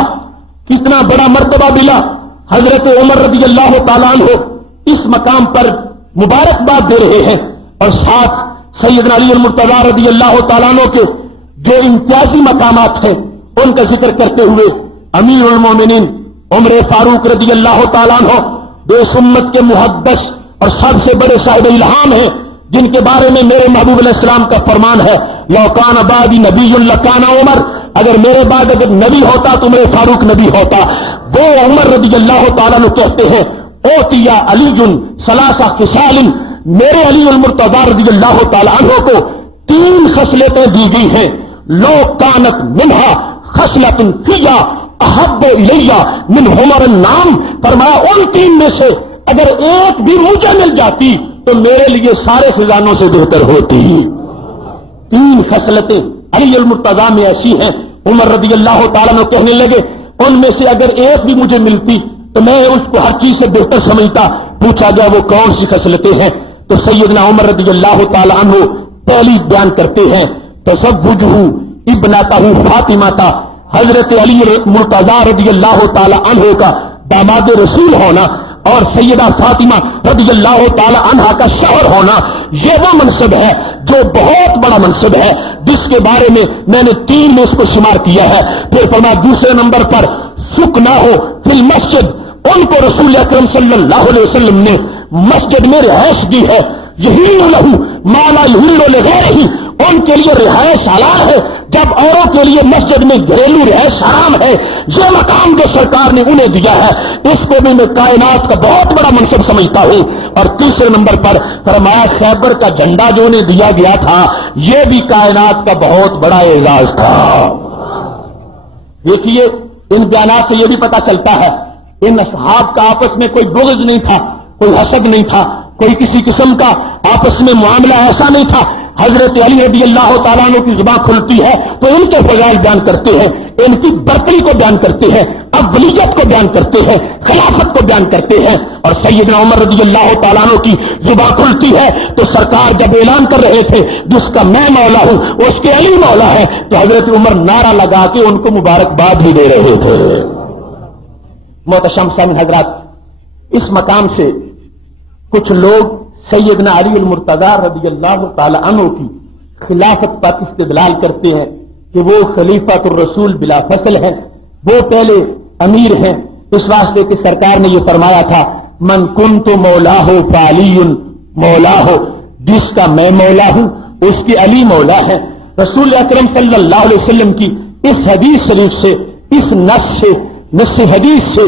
کتنا بڑا مرتبہ ملا. حضرت عمر رضی اللہ تعالیٰ عنہ اس مقام پر مبارکباد دے رہے ہیں اور ساتھ سیدنا علی المرتضی رضی اللہ تعالیٰ عنہ کے جو امتیازی مقامات ہیں ان کا ذکر کرتے ہوئے امیر المومنین عمر فاروق رضی اللہ تعالیٰ عنہ دیس امت کے محدث اور سب سے بڑے صاحب الہام ہیں، جن کے بارے میں میرے محبوب علیہ السلام کا فرمان ہے لو کان بعدی نبی لکان عمر، اگر میرے بعد اگر نبی ہوتا تو میرے فاروق نبی ہوتا. وہ عمر رضی اللہ تعالیٰ عنہ کہتے ہیں اوتیا علی ثلاثہ خصال، میرے علی المرتضی رضی اللہ تعالیٰ عنہ کو 3 خصلتیں دی گئی ہیں. لو کانت منہا خصلۃ فیہ احب الیہ من حمر النعام، فرمایا ان 3 میں سے اگر ایک بھی مجھے مل جاتی تو میرے لیے سارے خزانوں سے بہتر ہوتی. 3 خصلتیں علی المرتضی میں ایسی ہیں. عمر رضی اللہ تعالیٰ عنہ کہنے لگے ان میں سے اگر ایک بھی مجھے ملتی تو میں اس کو ہر چیز سے بہتر سمجھتا. پوچھا گیا وہ کون سی خصلتیں ہیں تو سیدنا عمر رضی اللہ تعالیٰ عنہ پہلی بیان کرتے ہیں تزوجہ ابنتہ فاطمہ، حضرت علی مرتضی رضی اللہ تعالیٰ عنہ کا داماد رسول ہونا اور سیدہ فاطمہ رضی اللہ تعالی عنہا کا شوہر ہونا. یہ وہ منصب ہے جو بہت بڑا منصب ہے، جس کے بارے میں میں نے 3 میں اس کو شمار کیا ہے۔ پھر فرمایا دوسرے نمبر پر سکنا ہو فی المسجد، ان کو رسول اکرم صلی اللہ علیہ وسلم نے مسجد میں رہائش دی ہے۔ یحل لہ ما لا یحل لغیرہ، ان کے لیے رہائش حلال ہے جب اوروں کے لیے مسجد میں گھریلو رہائش حرام ہے۔ یہ مقام جو سرکار نے انہیں دیا ہے، اس کو بھی میں کائنات کا بہت بڑا منصب سمجھتا ہوں۔ اور تیسرے نمبر پر فرمایا خیبر کا جھنڈا جو انہیں دیا گیا تھا، یہ بھی کائنات کا بہت بڑا اعزاز تھا۔ دیکھیے ان بیانات سے یہ بھی پتہ چلتا ہے ان اصحاب کا آپس میں کوئی بغض نہیں تھا، کوئی حسد نہیں تھا، کوئی کسی قسم کا آپس میں معاملہ ایسا نہیں تھا۔ حضرت علی رضی اللہ تعالیٰ عنہ کی زبان کھلتی ہے تو ان کے فضائل بیان کرتے ہیں، ان کی برتری کو بیان کرتے ہیں، اولیت کو بیان کرتے ہیں، خلافت کو بیان کرتے ہیں۔ اور سیدنا عمر رضی اللہ تعالیٰ عنہ کی زبان کھلتی ہے تو سرکار جب اعلان کر رہے تھے جس کا میں مولا ہوں اس کے علی مولا ہے، تو حضرت عمر نعرہ لگا کے ان کو مبارکباد بھی دے رہے تھے۔ محترم سامعین حضرات، اس مقام سے کچھ لوگ سیدنا علی المرتضی رضی اللہ تعالی عنہ کی خلافت پر استدلال کرتے ہیں کہ وہ خلیفۃ الرسول بلا فصل ہیں، وہ پہلے امیر ہیں، اس واسطے کہ سرکار نے یہ فرمایا تھا من کنت مولاہ فعلی مولاہ، جس کا میں مولا ہوں اس کی علی مولا ہے۔ رسول اکرم صلی اللہ علیہ وسلم کی اس حدیث شریف سے، اس نص حدیث سے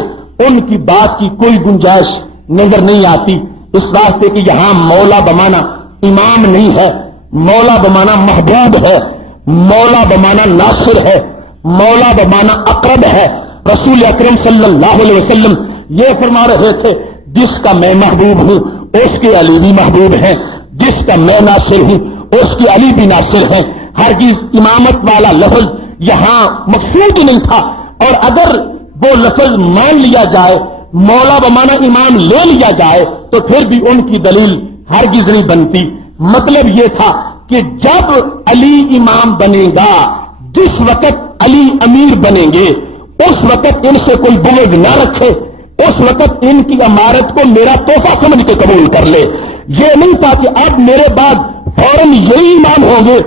ان کی بات کی کوئی گنجائش نظر نہیں آتی، اس واسطے کہ یہاں مولا بمانا امام نہیں ہے، مولا بمانا محبوب ہے، مولا بمانا ناصر ہے، مولا بمانا اقرب ہے۔ رسول اکرم صلی اللہ علیہ وسلم یہ فرما رہے تھے جس کا میں محبوب ہوں اس کے علی بھی محبوب ہیں، جس کا میں ناصر ہوں اس کی علی بھی ناصر ہیں۔ ہرگز امامت والا لفظ یہاں مقصود ہی نہیں تھا، اور اگر وہ لفظ مان لیا جائے، مولا بمانا امام لے لیا جائے تو پھر بھی ان کی دلیل ہرگز نہیں بنتی۔ مطلب یہ تھا کہ جب علی امام بنے گا، جس وقت علی امیر بنیں گے، اس وقت ان سے کوئی بغض نہ رکھے، اس وقت ان کی امارت کو میرا تحفہ سمجھ کے قبول کر لے۔ یہ نہیں تھا کہ اب میرے بعد فوراً یہی امام ہوں گے،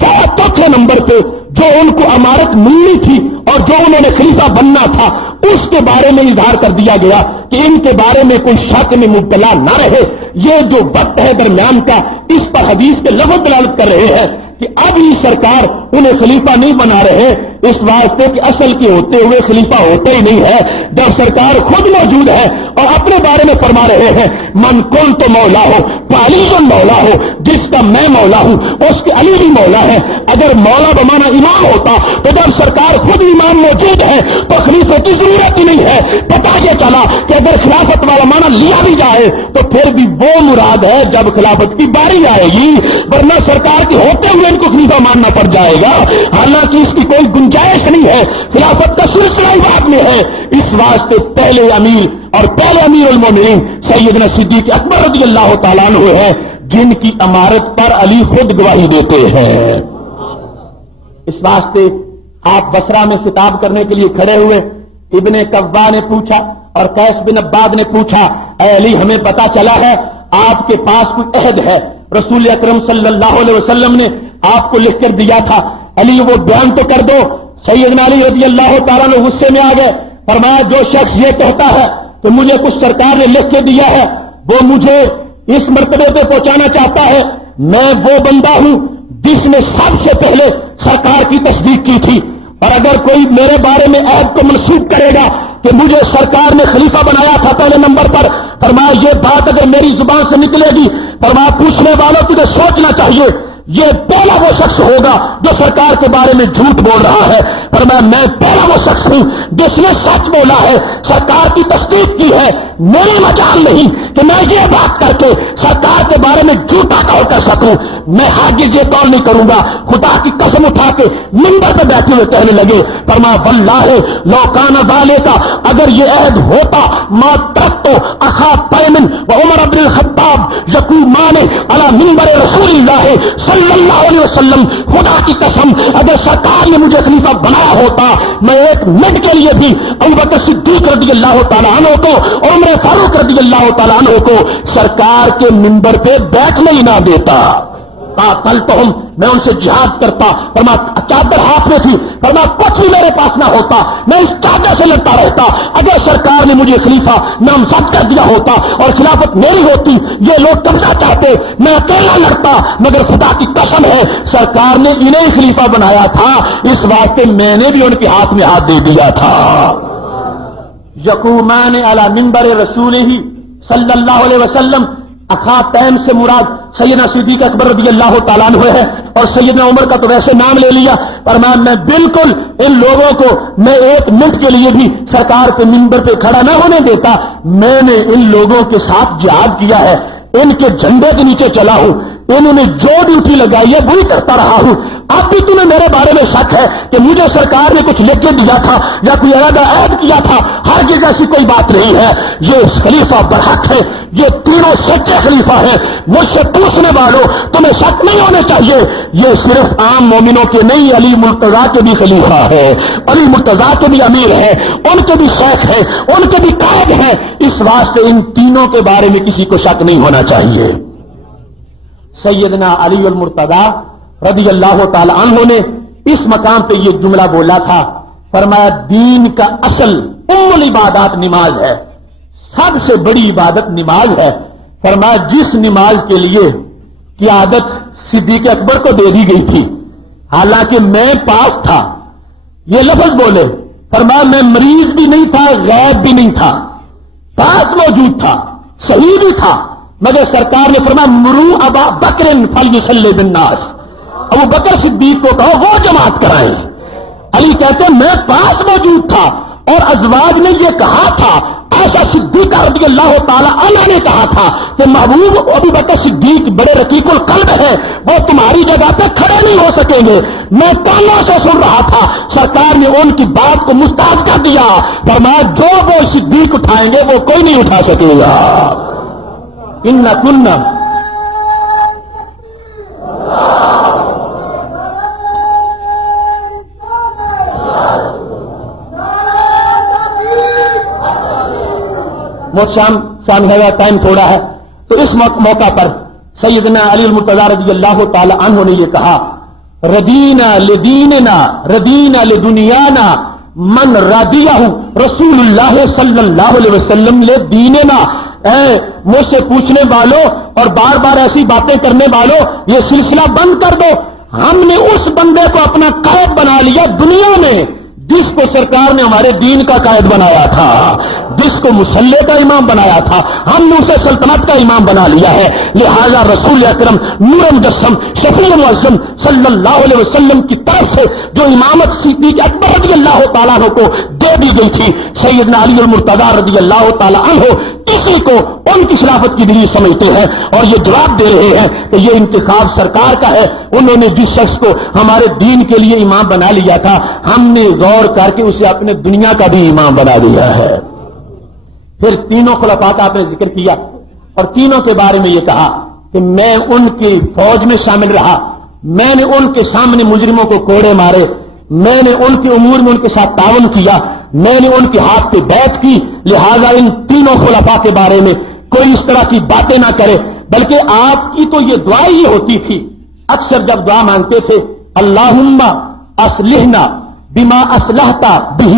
چوتھے نمبر پہ جو ان کو امارت ملنی تھی اور جو انہوں نے خلیفہ بننا تھا اس کے بارے میں اظہار کر دیا گیا کہ ان کے بارے میں کوئی شک میں مبتلا نہ رہے۔ یہ جو وقت ہے درمیان کا، اس پر حدیث کے لفظ دلالت کر رہے ہیں کہ اب ہی سرکار انہیں خلیفہ نہیں بنا رہے، اس واسطے کہ اصل کے ہوتے ہوئے خلیفہ ہوتا ہی نہیں ہے۔ جب سرکار خود موجود ہے اور اپنے بارے میں فرما رہے ہیں من کن تو مولا ہو علی مولا ہو، جس کا میں مولا ہوں اس کے علی بھی مولا ہے۔ اگر مولا بمانا امام ہوتا تو جب سرکار خود امام موجود ہے تو خلیفے کی ضرورت ہی نہیں ہے۔ پتہ یہ چلا کہ اگر خلافت والا مانا لیا بھی جائے تو پھر بھی وہ مراد ہے جب خلافت کی باری آئے گی، ورنہ سرکار کے ہوتے ہوئے ان کو خلیفہ ماننا پڑ جائے گا، حالانکہ اس کی کوئی گنجائش نہیں ہے۔ خلافت کا سلسلہ ہی بعد میں ہے، اس واسطے پہلے امیر اور پہلے امیر المومنین سیدنا صدیق اکبر رضی اللہ تعالیٰ عنہ ہے، جن کی امارت پر علی خود گواہی دیتے ہیں۔ اس واسطے آپ بصرہ میں خطاب کرنے کے لیے کھڑے ہوئے، ابن کوا نے پوچھا اور قیس بن عباد نے پوچھا اے علی ہمیں پتا چلا ہے آپ کے پاس کوئی عہد ہے، رسول اکرم صلی اللہ علیہ وسلم نے آپ کو لکھ کر دیا تھا، علی وہ بیان تو کر دو۔ سیدنا علی رضی اللہ تعالیٰ نے غصے میں آ گئے، فرمایا جو شخص یہ کہتا ہے کہ مجھے کچھ سرکار نے لکھ کے دیا ہے وہ مجھے اس مرتبے پہ پہنچانا چاہتا ہے، میں وہ بندہ ہوں جس نے سب سے پہلے سرکار کی تصدیق کی تھی، اور اگر کوئی میرے بارے میں عہد کو منسوخ کرے گا کہ مجھے سرکار نے خلیفہ بنایا تھا پہلے نمبر پر، فرمایا یہ بات اگر میری زبان سے نکلے گی، فرمایا پوچھنے والوں تجھے سوچنا چاہیے یہ پہلا وہ شخص ہوگا جو سرکار کے بارے میں جھوٹ بول رہا ہے۔ فرمایا میں پہلا وہ شخص ہوں جس نے سچ بولا ہے، سرکار کی تصدیق کی ہے، میری مجال نہیں کہ میں یہ بات کر کے سرکار کے بارے میں جھوٹا کہو کر سکوں، میں ہرگز یہ قول نہیں کروں گا۔ خدا کی قسم اٹھا کے منبر پہ بیٹھے ہوئے کہنے لگے، فرمایا واللہ لو کان ذالک، اگر یہ عہد ہوتا ما ترکت تو اخا تیمن و عمر بن الخطاب یقومان علی منبر رسول اللہ صلی اللہ علیہ وسلم، خدا کی قسم اگر سرکار نے مجھے خلیفہ بنایا ہوتا میں ایک منٹ کے لیے بھی ابوبکر صدیق رضی اللہ تعالیٰ عنہ کو اور عمر فاروق رضی اللہ تعالیٰ عنہ کو سرکار کے منبر پہ بیٹھنے ہی نہ دیتا۔ قاتلتہم، میں ان سے جہاد کرتا، فرما چادر ہاتھ میں تھی، فرما کچھ بھی میرے پاس نہ ہوتا، میں اس چادر سے لڑتا رہتا۔ اگر سرکار نے مجھے خلیفہ نامزد کر دیا ہوتا اور خلافت میری ہوتی، یہ لوگ قبضہ چاہتے، میں اکیلا لڑتا، مگر خدا کی قسم ہے سرکار نے انہیں خلیفہ بنایا تھا، اس واسطے میں نے بھی ان کے ہاتھ میں ہاتھ دے دیا تھا۔ یقومان علی منبر رسول ہی صلی اللہ علیہ وسلم، اخا تیم سے مراد سیدنا صدیق اکبر رضی اللہ تعالیٰ عنہ ہے، اور سیدنا عمر کا تو ویسے نام لے لیا، پر میں بالکل ان لوگوں کو میں ایک منٹ کے لیے بھی سرکار کے منبر پہ کھڑا نہ ہونے دیتا۔ میں نے ان لوگوں کے ساتھ جہاد کیا ہے، ان کے جھنڈے کے نیچے چلا ہوں، انہوں نے جو ڈیوٹی لگائی ہے وہی کرتا رہا ہوں۔ اب بھی تمہیں میرے بارے میں شک ہے کہ مجھے سرکار نے کچھ لکھ کے دیا تھا یا کوئی ارادہ عائد کیا تھا؟ ہر جگہ ایسی کوئی بات نہیں ہے، یہ خلیفہ برحق ہے، یہ تینوں سچے خلیفہ ہیں۔ مجھ سے پوچھنے والوں تمہیں شک نہیں ہونے چاہیے، یہ صرف عام مومنوں کے نہیں، علی مرتضیٰ کے بھی خلیفہ ہے، علی مرتضیٰ کے بھی امیر ہیں، ان کے بھی شیخ ہیں، ان کے بھی قائد ہیں، اس واسطے ان تینوں کے بارے میں کسی کو شک نہیں ہونا چاہیے۔ سیدنا علی المرتضیٰ رضی اللہ تعالی عنہ نے اس مقام پہ یہ جملہ بولا تھا، فرمایا دین کا اصل ام العبادات نماز ہے، سب سے بڑی عبادت نماز ہے۔ فرمایا جس نماز کے لیے قیادت صدیق اکبر کو دے دی گئی تھی، حالانکہ میں پاس تھا، یہ لفظ بولے، فرمایا میں مریض بھی نہیں تھا، غائب بھی نہیں تھا، پاس موجود تھا، صحیح بھی تھا، مگر سرکار نے فرمایا مرو ابا بکر فلیصلی بالناس، ابو بکر صدیق کو کہو وہ جماعت کرائیں۔ علی کہتے ہیں میں پاس موجود تھا اور ازواج نے یہ کہا تھا، ایسا صدیقہ رضی اللہ تعالی عنہ نے کہا تھا کہ محبوب ابو بکر صدیق بڑے رقیق القلب ہے، وہ تمہاری جگہ پہ کھڑے نہیں ہو سکیں گے۔ میں کانوں سے سن رہا تھا، سرکار نے ان کی بات کو مستعد کر دیا، فرمایا جو وہ صدیق اٹھائیں گے وہ کوئی نہیں اٹھا سکے گا۔ ان کننا سامنے ٹائم تھوڑا ہے، تو اس موقع پر سیدنا علی المرتضیٰ رضی اللہ تعالی عنہ نے یہ کہا، ردینا لدیننا ردینا لدنیانا من رضیہ رسول اللہ صلی اللہ علیہ وسلم لدیننا۔ اے مجھ سے پوچھنے والوں اور بار بار ایسی باتیں کرنے والوں، یہ سلسلہ بند کر دو۔ ہم نے اس بندے کو اپنا قائد بنا لیا دنیا میں جس کو سرکار نے ہمارے دین کا قائد بنایا تھا، جس کو مسلح کا امام بنایا تھا، ہم نے اسے سلطنت کا امام بنا لیا ہے۔ لہذا رسول اکرم نور مجسم شفیع معظم صلی اللہ علیہ وسلم کی طرف سے جو امامت صدیق اکبر رضی اللہ تعالیٰ عنہ کو دے دی گئی تھی، سیدنا علی المرتضیٰ رضی اللہ تعالیٰ عنہ اسی کو ان کی خلافت کی دلیل سمجھتے ہیں، اور یہ جواب دے رہے ہیں کہ یہ انتخاب سرکار کا ہے، انہوں نے جس شخص کو ہمارے دین کے لیے امام بنا لیا تھا، ہم نے غور کر کے اسے اپنے دنیا کا بھی امام بنا دیا ہے۔ پھر تینوں خلفاء کا آپ نے ذکر کیا اور تینوں کے بارے میں یہ کہا کہ میں ان کی فوج میں شامل رہا، میں نے ان کے سامنے مجرموں کو کوڑے مارے، میں نے ان کے امور میں ان کے ساتھ تعاون کیا، میں نے ان کے ہاتھ پہ بیعت کی۔ لہذا ان تینوں خلفاء کے بارے میں کوئی اس طرح کی باتیں نہ کرے، بلکہ آپ کی تو یہ دعا ہی ہوتی تھی، اکثر جب دعا مانگتے تھے اللہم اصلحنا بما اصلحت بہ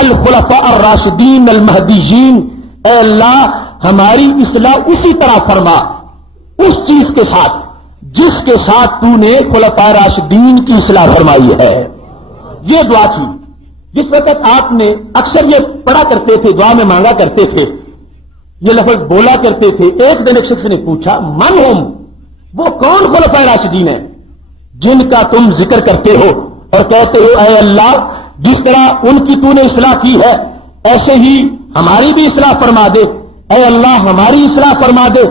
الخلفاء الراشدین المہدیین، اے اللہ ہماری اصلاح اسی طرح فرما، اس چیز کے ساتھ جس کے ساتھ تو نے خلفاء راشدین کی اصلاح فرمائی ہے۔ یہ دعا تھی جس وقت آپ نے اکثر یہ پڑھا کرتے تھے، دعا میں مانگا کرتے تھے، یہ لفظ بولا کرتے تھے۔ ایک دن ایک شخص نے پوچھا من ہم، وہ کون خلفاء راشدین ہیں جن کا تم ذکر کرتے ہو اور کہتے ہو اے اللہ جس طرح ان کی تو نے اصلاح کی ہے ایسے ہی ہماری بھی اصلاح فرما دے، اے اللہ ہماری اصلاح فرما دے۔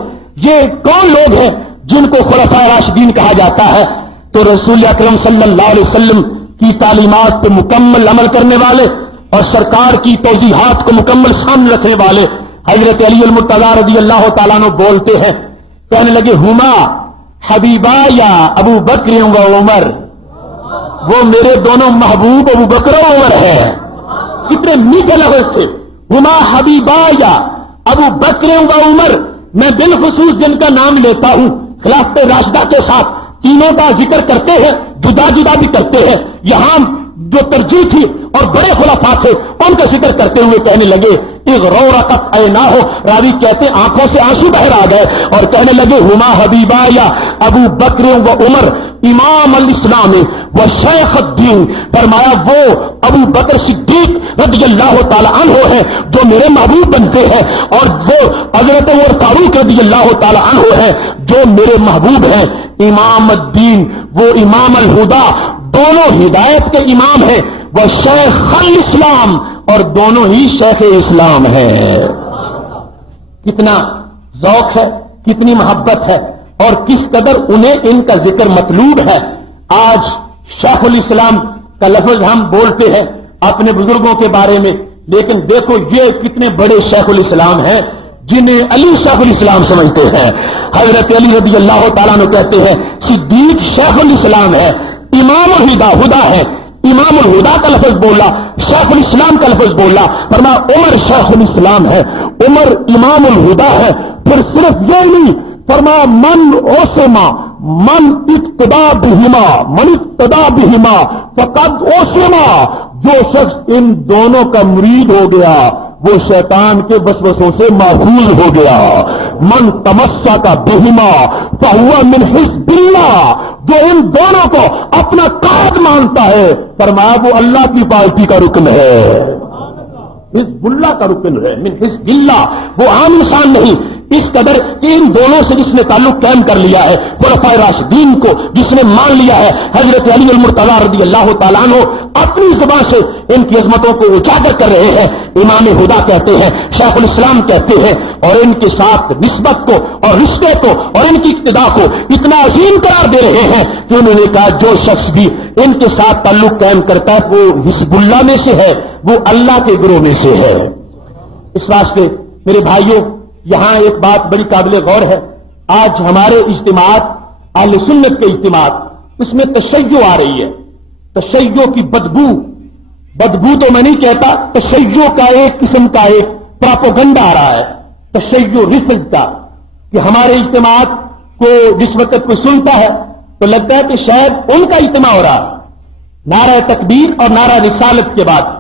یہ کون لوگ ہیں جن کو خلفاء راشدین کہا جاتا ہے؟ تو رسول اکرم صلی اللہ علیہ وسلم کی تعلیمات پہ مکمل عمل کرنے والے اور سرکار کی توضیحات کو مکمل سامنے رکھنے والے حضرت علی المرتضی رضی اللہ تعالیٰ عنہ بولتے ہیں، کہنے لگے ہما حبیبا یا ابو بکر و عمر، وہ میرے دونوں محبوب ابو بکر و عمر ہے. کتنے میٹھے لفظ تھے، ہما حبیبا یا ابو بکر و عمر. میں بالخصوص جن کا نام لیتا ہوں خلافت راشدہ کے ساتھ تینوں کا ذکر کرتے ہیں، جدا جدا بھی کرتے ہیں. یہاں جو ترجیح تھی اور بڑے خلفاء تھے ان کا ذکر کرتے ہوئے کہنے لگے اغرورقت عیناہ، راوی کہتے آنکھوں سے آنسو بہر آ گئے اور کہنے لگے ہما حبیبا یا ابو بکر و عمر امام الاسلام و شیخ الدین. فرمایا وہ ابو بکر صدیق رضی اللہ تعالی عنہ ہے جو میرے محبوب بنتے ہیں، اور وہ حضرت عمر فاروق رضی اللہ تعالی عنہ ہے جو میرے محبوب ہیں. امام الدین، وہ امام الہدا، دونوں ہدایت کے امام ہیں. وہ شیخ الاسلام، اور دونوں ہی شیخ اسلام ہے. کتنا ذوق ہے، کتنی محبت ہے، اور کس قدر انہیں ان کا ذکر مطلوب ہے. آج شیخ الاسلام کا لفظ ہم بولتے ہیں اپنے بزرگوں کے بارے میں، لیکن دیکھو یہ کتنے بڑے شیخ الاسلام ہیں جنہیں علی شیخ الاسلام سمجھتے ہیں. حضرت علی رضی اللہ تعالیٰ عنہ کہتے ہیں صدیق شیخ الاسلام ہے، امام الہدا ہدا ہے. امام الہدا کا لفظ بولا، شیخ الاسلام کا لفظ بولا. فرمایا عمر شیخ الاسلام ہے، عمر امام الہدا ہے. پھر صرف یہ نہیں، فرمایا من اوسما من اقتدا بہما، من اقتدا بہما فقد اوسما. جو شخص ان دونوں کا مرید ہو گیا وہ شیطان کے وسوسوں سے محفوظ ہو گیا. من تمسک بہما فہو من حزب اللہ، جو ان دونوں کو اپنا قائد مانتا ہے فرمایا وہ اللہ کی پارٹی کا رکن ہے، حزب اللہ کا رکن ہے. من حزب اللہ، وہ عام انسان نہیں. اس قدر ان دونوں سے جس نے تعلق قائم کر لیا ہے، خلفائے راشدین کو جس نے مان لیا ہے، حضرت علی المرتضی رضی اللہ تعالیٰ عنہ اپنی زبان سے ان کی عظمتوں کو اجاگر کر رہے ہیں. امام ہدا کہتے ہیں، شیخ الاسلام کہتے ہیں، اور ان کے ساتھ نسبت کو اور رشتے کو اور ان کی اقتدا کو اتنا عظیم قرار دے رہے ہیں کہ انہوں نے کہا جو شخص بھی ان کے ساتھ تعلق قائم کرتا ہے وہ حزب اللہ میں سے ہے، وہ اللہ کے گروہ میں سے ہے. اس واسطے میرے بھائیوں یہاں ایک بات بڑی قابل غور ہے. آج ہمارے اجتماعات، اہل سنت کے اجتماعات، اس میں تشیع آ رہی ہے. تشیع کی بدبو تو میں نہیں کہتا، تشیع کا ایک قسم کا ایک پراپوگنڈا آ رہا ہے، تشیع رفض کا، کہ ہمارے اجتماعات کو جس وقت کوئی سنتا ہے تو لگتا ہے کہ شاید ان کا اجتماع ہو رہا ہے. نعرہ تکبیر اور نعرہ رسالت کے بعد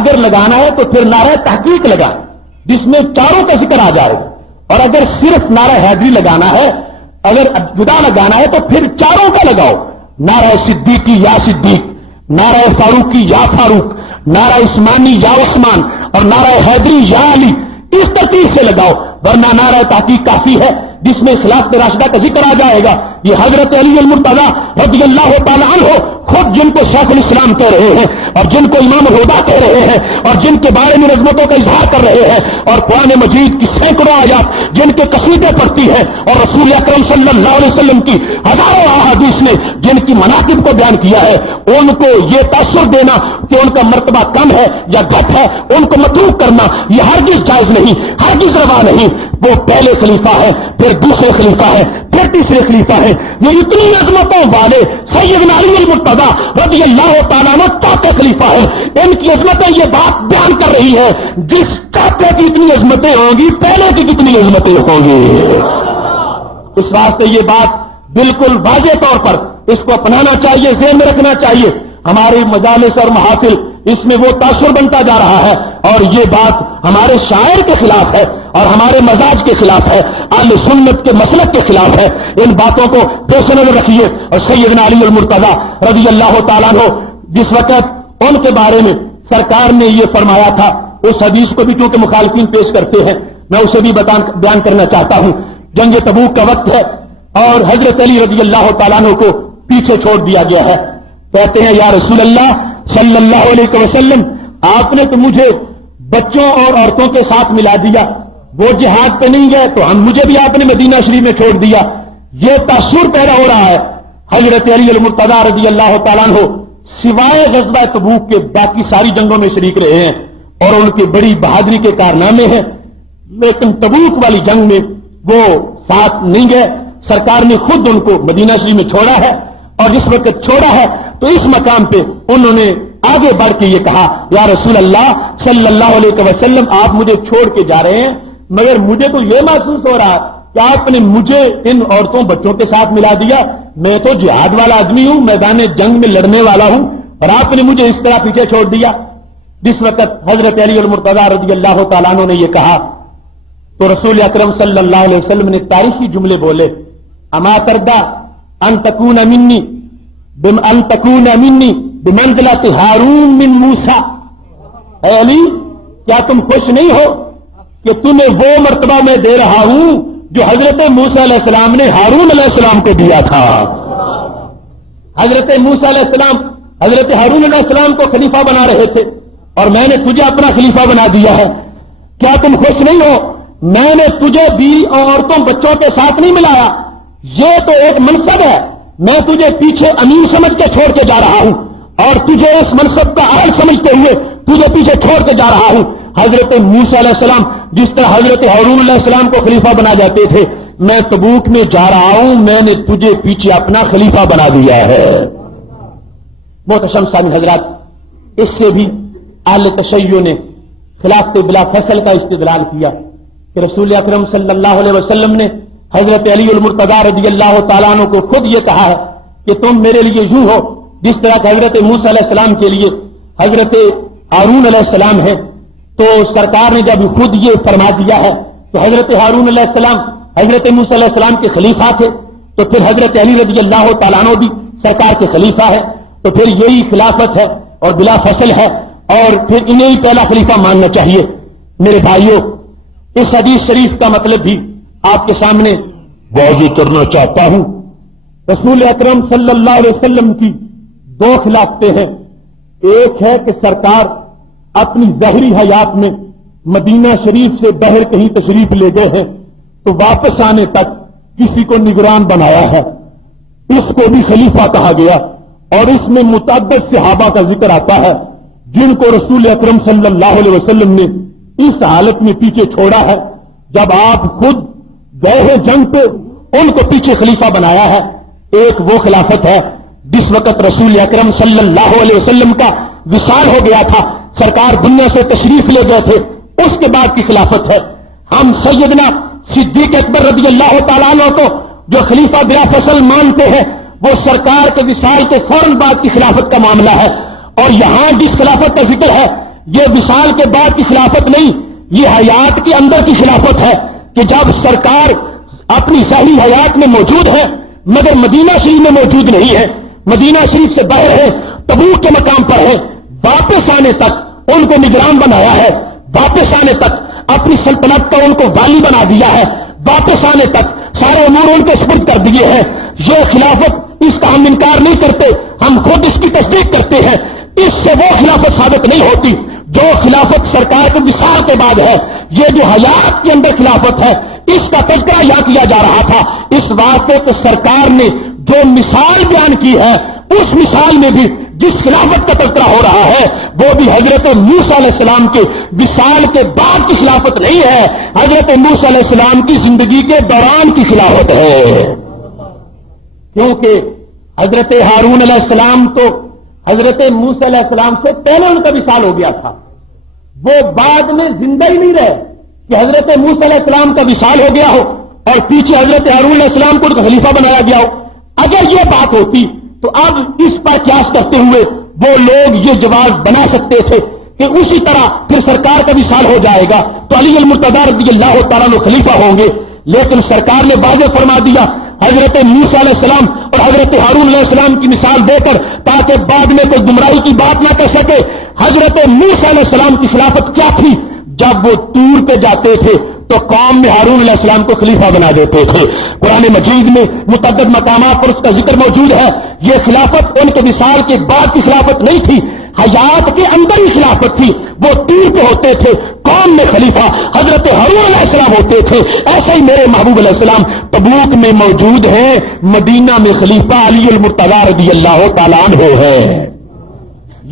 اگر لگانا ہے تو پھر نعرہ تحقیق لگائیں جس میں چاروں کا ذکر آ جائے گا، اور اگر صرف نعرہ حیدری لگانا ہے، اگر جدا لگانا ہے تو پھر چاروں کا لگاؤ. نعرہ صدیقی یا صدیق، نعرہ فاروقی یا فاروق، نعرہ عثمانی یا عثمان، اور نعرہ حیدری یا علی. اس ترتیب سے لگاؤ، ورنہ نعرہ تحقیق کافی ہے جس میں خلافت راشدہ کا ذکر آ جائے گا. یہ حضرت علی المرتضی رضی اللہ تعالی عنہ خود جن کو شیخ الاسلام کہہ رہے ہیں اور جن کو امام الہدا کہہ رہے ہیں اور جن کے بارے میں عظمتوں کا اظہار کر رہے ہیں، اور قرآن مجید کی سینکڑوں آیات جن کے قصیدے پڑھتی ہیں، اور رسول اکرم صلی اللہ علیہ وسلم کی ہزاروں احادیث نے جن کی مناقب کو بیان کیا ہے، ان کو یہ تاثر دینا کہ ان کا مرتبہ کم ہے یا گھٹ ہے، ان کو متروک کرنا یہ ہرگز جائز نہیں، ہرگز روا نہیں. وہ پہلے خلیفہ ہے، پھر دوسرے خلیفہ ہے، پھر تیسرے خلیفہ ہے. یہ اتنی عظمتوں والے سیدنا علی المرتضی رضی اللہ تعالیٰ عنہ چوتھے خلیفہ ہے. ان کی عظمتیں یہ بات بیان کر رہی ہے، جس چوتھے کی اتنی عظمتیں ہوں گی پہلے کی کتنی عظمتیں ہوں گی. اس واسطے یہ بات بالکل واضح طور پر اس کو اپنانا چاہیے، ذہن میں رکھنا چاہیے. ہماری مجالس اور محافل اس میں وہ تاثر بنتا جا رہا ہے، اور یہ بات ہمارے شاعر کے خلاف ہے اور ہمارے مزاج کے خلاف ہے، اہل سنت کے مسلک کے خلاف ہے. ان باتوں کو پیش نظر رکھیے. اور سیدنا علی المرتضی رضی اللہ تعالیٰ عنہ جس وقت ان کے بارے میں سرکار نے یہ فرمایا تھا، اس حدیث کو بھی چونکہ مخالفین پیش کرتے ہیں میں اسے بھی بیان کرنا چاہتا ہوں. جنگ تبوک کا وقت ہے اور حضرت علی رضی اللہ تعالیٰ عنہ کو پیچھے چھوڑ دیا گیا ہے. کہتے ہیں یا رسول اللہ صلی اللہ علیہ وسلم، آپ نے تو مجھے بچوں اور عورتوں کے ساتھ ملا دیا، وہ جہاد پہ نہیں گئے تو مجھے بھی آپ نے مدینہ شریف میں چھوڑ دیا. یہ تاثر پیدا ہو رہا ہے. حضرت علی المرتضی رضی اللہ تعالیٰ عنہ سوائے غزوہ تبوک کے باقی ساری جنگوں میں شریک رہے ہیں اور ان کی بڑی بہادری کے کارنامے ہیں. لیکن تبوک والی جنگ میں وہ ساتھ نہیں گئے. سرکار نے خود ان کو مدینہ شریف میں چھوڑا ہے, اور جس وقت چھوڑا ہے تو اس مقام پہ انہوں نے آگے بڑھ کے یہ کہا, یا رسول اللہ صلی اللہ علیہ وسلم, آپ مجھے چھوڑ کے جا رہے ہیں, مگر مجھے تو یہ محسوس ہو رہا کہ آپ نے مجھے ان عورتوں بچوں کے ساتھ ملا دیا. میں تو جہاد والا آدمی ہوں, میدان جنگ میں لڑنے والا ہوں, اور آپ نے مجھے اس طرح پیچھے چھوڑ دیا. جس وقت حضرت علی المرتضی رضی اللہ تعالیٰ عنہ نے یہ کہا تو رسول اکرم صلی اللہ علیہ وسلم نے تاریخی جملے بولے, اما تردا ان تکون منی بمنزلۃ ہارون من موسیٰ, اے علی کیا تم خوش نہیں ہو کہ تمہیں وہ مرتبہ میں دے رہا ہوں جو حضرت موسیٰ علیہ السلام نے ہارون علیہ السلام کو دیا تھا. حضرت موسیٰ علیہ السلام حضرت ہارون علیہ السلام کو خلیفہ بنا رہے تھے, اور میں نے تجھے اپنا خلیفہ بنا دیا ہے. کیا تم خوش نہیں ہو؟ میں نے تجھے بیوی اور عورتوں بچوں کے ساتھ نہیں ملایا, یہ تو ایک منصب ہے, میں تجھے پیچھے امیر سمجھ کے چھوڑ کے جا رہا ہوں, اور تجھے اس منصب کا اہل سمجھتے ہوئے تجھے پیچھے چھوڑ کے جا رہا ہوں. حضرت موسیٰ علیہ السلام جس طرح حضرت ہارون علیہ السلام کو خلیفہ بنا جاتے تھے, میں تبوک میں جا رہا ہوں, میں نے تجھے پیچھے اپنا خلیفہ بنا دیا ہے. محترم سامعین حضرات, اس سے بھی اہل تشیع نے خلافت بلا فصل کا استدلال کیا کہ رسول اکرم صلی اللہ علیہ وسلم نے حضرت علی المرتضی رضی اللہ تعالیٰ عنہ کو خود یہ کہا ہے کہ تم میرے لیے یوں ہو جس طرح کہ حضرت موسیٰ علیہ السلام کے لیے حضرت ہارون علیہ السلام ہے. تو سرکار نے جب خود یہ فرما دیا ہے تو حضرت ہارون علیہ السلام حضرت موسیٰ علیہ السلام کے خلیفہ تھے, تو پھر حضرت علی رضی اللہ تعالیٰ عنہ بھی سرکار کے خلیفہ ہے, تو پھر یہی خلافت ہے اور بلا فصل ہے, اور پھر انہیں ہی پہلا خلیفہ ماننا چاہیے. میرے بھائیوں, اس حدیث شریف کا مطلب بھی آپ کے سامنے واضح کرنا چاہتا ہوں. رسول اکرم صلی اللہ علیہ وسلم کی دو خلافتیں ہیں. ایک ہے کہ سرکار اپنی ظاہری حیات میں مدینہ شریف سے باہر کہیں تشریف لے گئے ہیں, تو واپس آنے تک کسی کو نگران بنایا ہے, اس کو بھی خلیفہ کہا گیا. اور اس میں متعدد صحابہ کا ذکر آتا ہے جن کو رسول اکرم صلی اللہ علیہ وسلم نے اس حالت میں پیچھے چھوڑا ہے جب آپ خود گئے ہیں جنگ پہ, ان کو پیچھے خلیفہ بنایا ہے. ایک وہ خلافت ہے جس وقت رسول اکرم صلی اللہ علیہ وسلم کا وصال ہو گیا تھا, سرکار دنیا سے تشریف لے گئے تھے, اس کے بعد کی خلافت ہے. ہم سیدنا صدیق اکبر رضی اللہ تعالیٰ عنہ کو جو خلیفہ بلا فصل مانتے ہیں, وہ سرکار کے وصال کے فوراً بعد کی خلافت کا معاملہ ہے. اور یہاں جس خلافت کا ذکر ہے یہ وصال کے بعد کی خلافت نہیں, یہ حیات کے اندر کی خلافت ہے کہ جب سرکار اپنی ظاہری حیات میں موجود ہے مگر مدینہ شریف میں موجود نہیں ہے, مدینہ شریف سے باہر ہے, تبوک کے مقام پر ہے, واپس آنے تک ان کو نگران بنایا ہے, واپس آنے تک اپنی سلطنت کا ان کو والی بنا دیا ہے, واپس آنے تک سارے امور ان کے سپرد کر دیے ہیں. یہ خلافت, اس کا ہم انکار نہیں کرتے, ہم خود اس کی تصدیق کرتے ہیں. اس سے وہ خلافت ثابت نہیں ہوتی جو خلافت سرکار کے وصال کے بعد ہے. یہ جو حیات کے اندر خلافت ہے اس کا تذکرہ یہاں کیا جا رہا تھا اس واسطے کہ سرکار نے جو مثال بیان کی ہے اس مثال میں بھی جس خلافت کا تذکرہ ہو رہا ہے وہ بھی حضرت موسیٰ علیہ السلام کے وصال کے بعد کی خلافت نہیں ہے, حضرت موسیٰ علیہ السلام کی زندگی کے دوران کی خلافت ہے. کیونکہ حضرت ہارون علیہ السلام تو حضرت موسیٰ علیہ السلام سے پہلے ان کا وصال ہو گیا تھا, وہ بعد میں زندہ ہی نہیں رہے کہ حضرت موسیٰ علیہ السلام کا وصال ہو گیا ہو اور پیچھے حضرت ہارون علیہ السلام کو خلیفہ بنایا گیا ہو. اگر یہ بات ہوتی تو اب اس پر قیاس کرتے ہوئے وہ لوگ یہ جواز بنا سکتے تھے کہ اسی طرح پھر سرکار کا وصال ہو جائے گا تو علی المرتضی رضی اللہ تعالیٰ عنہ خلیفہ ہوں گے. لیکن سرکار نے واضح فرما دیا حضرت موسیٰ علیہ السلام اور حضرت ہارون علیہ السلام کی مثال دے کر تاکہ بعد میں کوئی گمراہی کی بات نہ کر سکے. حضرت موسیٰ علیہ السلام کی خلافت کیا تھی؟ جب وہ طور پہ جاتے تھے تو قوم میں ہارون علیہ السلام کو خلیفہ بنا دیتے تھے. قرآن مجید میں متعدد مقامات پر اس کا ذکر موجود ہے. یہ خلافت ان کے وصال کے بعد کی خلافت نہیں تھی, حیات کے اندر ہی خلافت تھی. وہ طور پہ ہوتے تھے, قوم میں خلیفہ حضرت ہارون علیہ السلام ہوتے تھے. ایسے ہی میرے محبوب علیہ السلام تبوک میں موجود ہیں, مدینہ میں خلیفہ علی المرتضی رضی اللہ تعالیٰ عنہ ہے.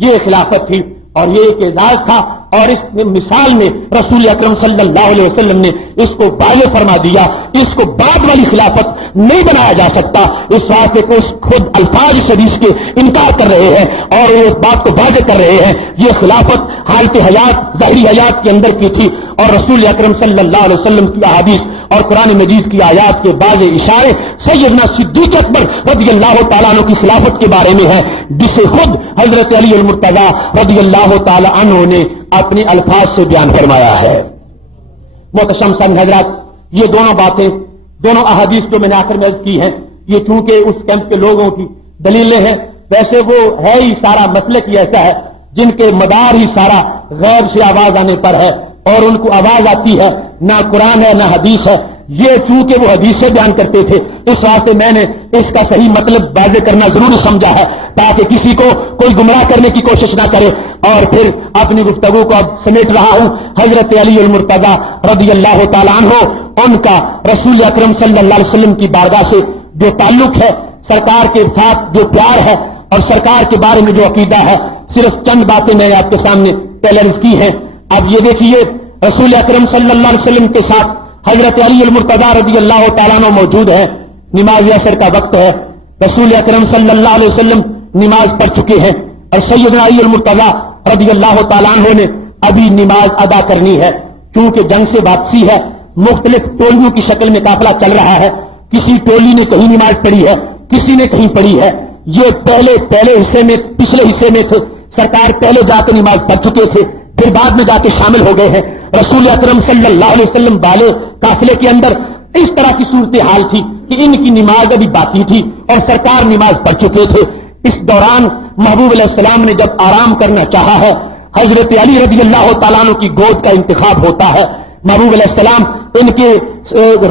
یہ خلافت تھی اور یہ ایک اعزاز تھا اور اس مثال میں رسول اکرم صلی اللہ علیہ وسلم نے اس کو واضح فرما دیا. اس کو بعد والی خلافت نہیں بنایا جا سکتا. اس واسطے کو خود الفاظ اس حدیث کے انکار کر رہے ہیں اور اس بات کو واضح کر رہے ہیں. یہ خلافت حالت حیات ظاہری حیات کے اندر کی تھی اور رسول اکرم صلی اللہ علیہ وسلم کی احادیث اور قرآن مجید کی آیات کے بعض اشارے سیدنا صدیق اکبر رضی اللہ تعالیٰ عنہ کی خلافت کے بارے میں ہے, جسے خود حضرت علی المرتضیٰ رضی اللہ تعالیٰ عنہ نے اپنے الفاظ سے بیان فرمایا ہے. محتشم سنگ حضرات, یہ دونوں باتیں, دونوں احادیث جو میں نے آخر میں عرض کی ہیں, یہ چونکہ اس کیمپ کے لوگوں کی دلیلیں ہیں. ویسے وہ ہے ہی سارا مسلک ہی ایسا ہے جن کے مدار ہی سارا غیب سے آواز آنے پر ہے اور ان کو آواز آتی ہے, نہ قرآن ہے نہ حدیث ہے. یہ چونکہ وہ حدیثیں بیان کرتے تھے, اس واسطے میں نے اس کا صحیح مطلب واضح کرنا ضروری سمجھا ہے تاکہ کسی کو کوئی گمراہ کرنے کی کوشش نہ کرے. اور پھر اپنی گفتگو کو اب سمیٹ رہا ہوں. حضرت علی المرتضیٰ رضی اللہ تعالیٰ عنہ, ان کا رسول اکرم صلی اللہ علیہ وسلم کی بارگاہ سے جو تعلق ہے, سرکار کے ساتھ جو پیار ہے اور سرکار کے بارے میں جو عقیدہ ہے, صرف چند باتیں میں نے آپ کے سامنے پہلے عرض کی ہیں. اب یہ دیکھیے, رسول اکرم صلی اللہ علیہ وسلم کے ساتھ حضرت علی المرتضیٰ رضی اللہ تعالیٰ عنہ موجود ہے. نماز عصر کا وقت ہے, رسول اکرم صلی اللہ علیہ وسلم نماز پڑھ چکے ہیں اور سیدنا علی المرتضیٰ رضی اللہ تعالیٰ عنہ نے ابھی نماز ادا کرنی ہے. چونکہ جنگ سے واپسی ہے, مختلف ٹولیوں کی شکل میں قافلہ چل رہا ہے. کسی ٹولی نے کہیں نماز پڑھی ہے, کسی نے کہیں پڑھی ہے. یہ پہلے حصے میں, پچھلے حصے میں تھے, سرکار پہلے جا کے نماز پڑھ چکے تھے, پھر بعد میں جا کے شامل ہو گئے ہیں. رسول اکرم صلی اللہ علیہ وسلم والے قافلے کے اندر اس طرح کی صورتحال تھی کہ ان کی نماز ابھی باقی تھی اور سرکار نماز پڑھ چکے تھے. اس دوران محبوب علیہ السلام نے جب آرام کرنا چاہا ہے, حضرت علی رضی اللہ تعالیٰ عنہ کی گود کا انتخاب ہوتا ہے. محبوب علیہ السلام ان کے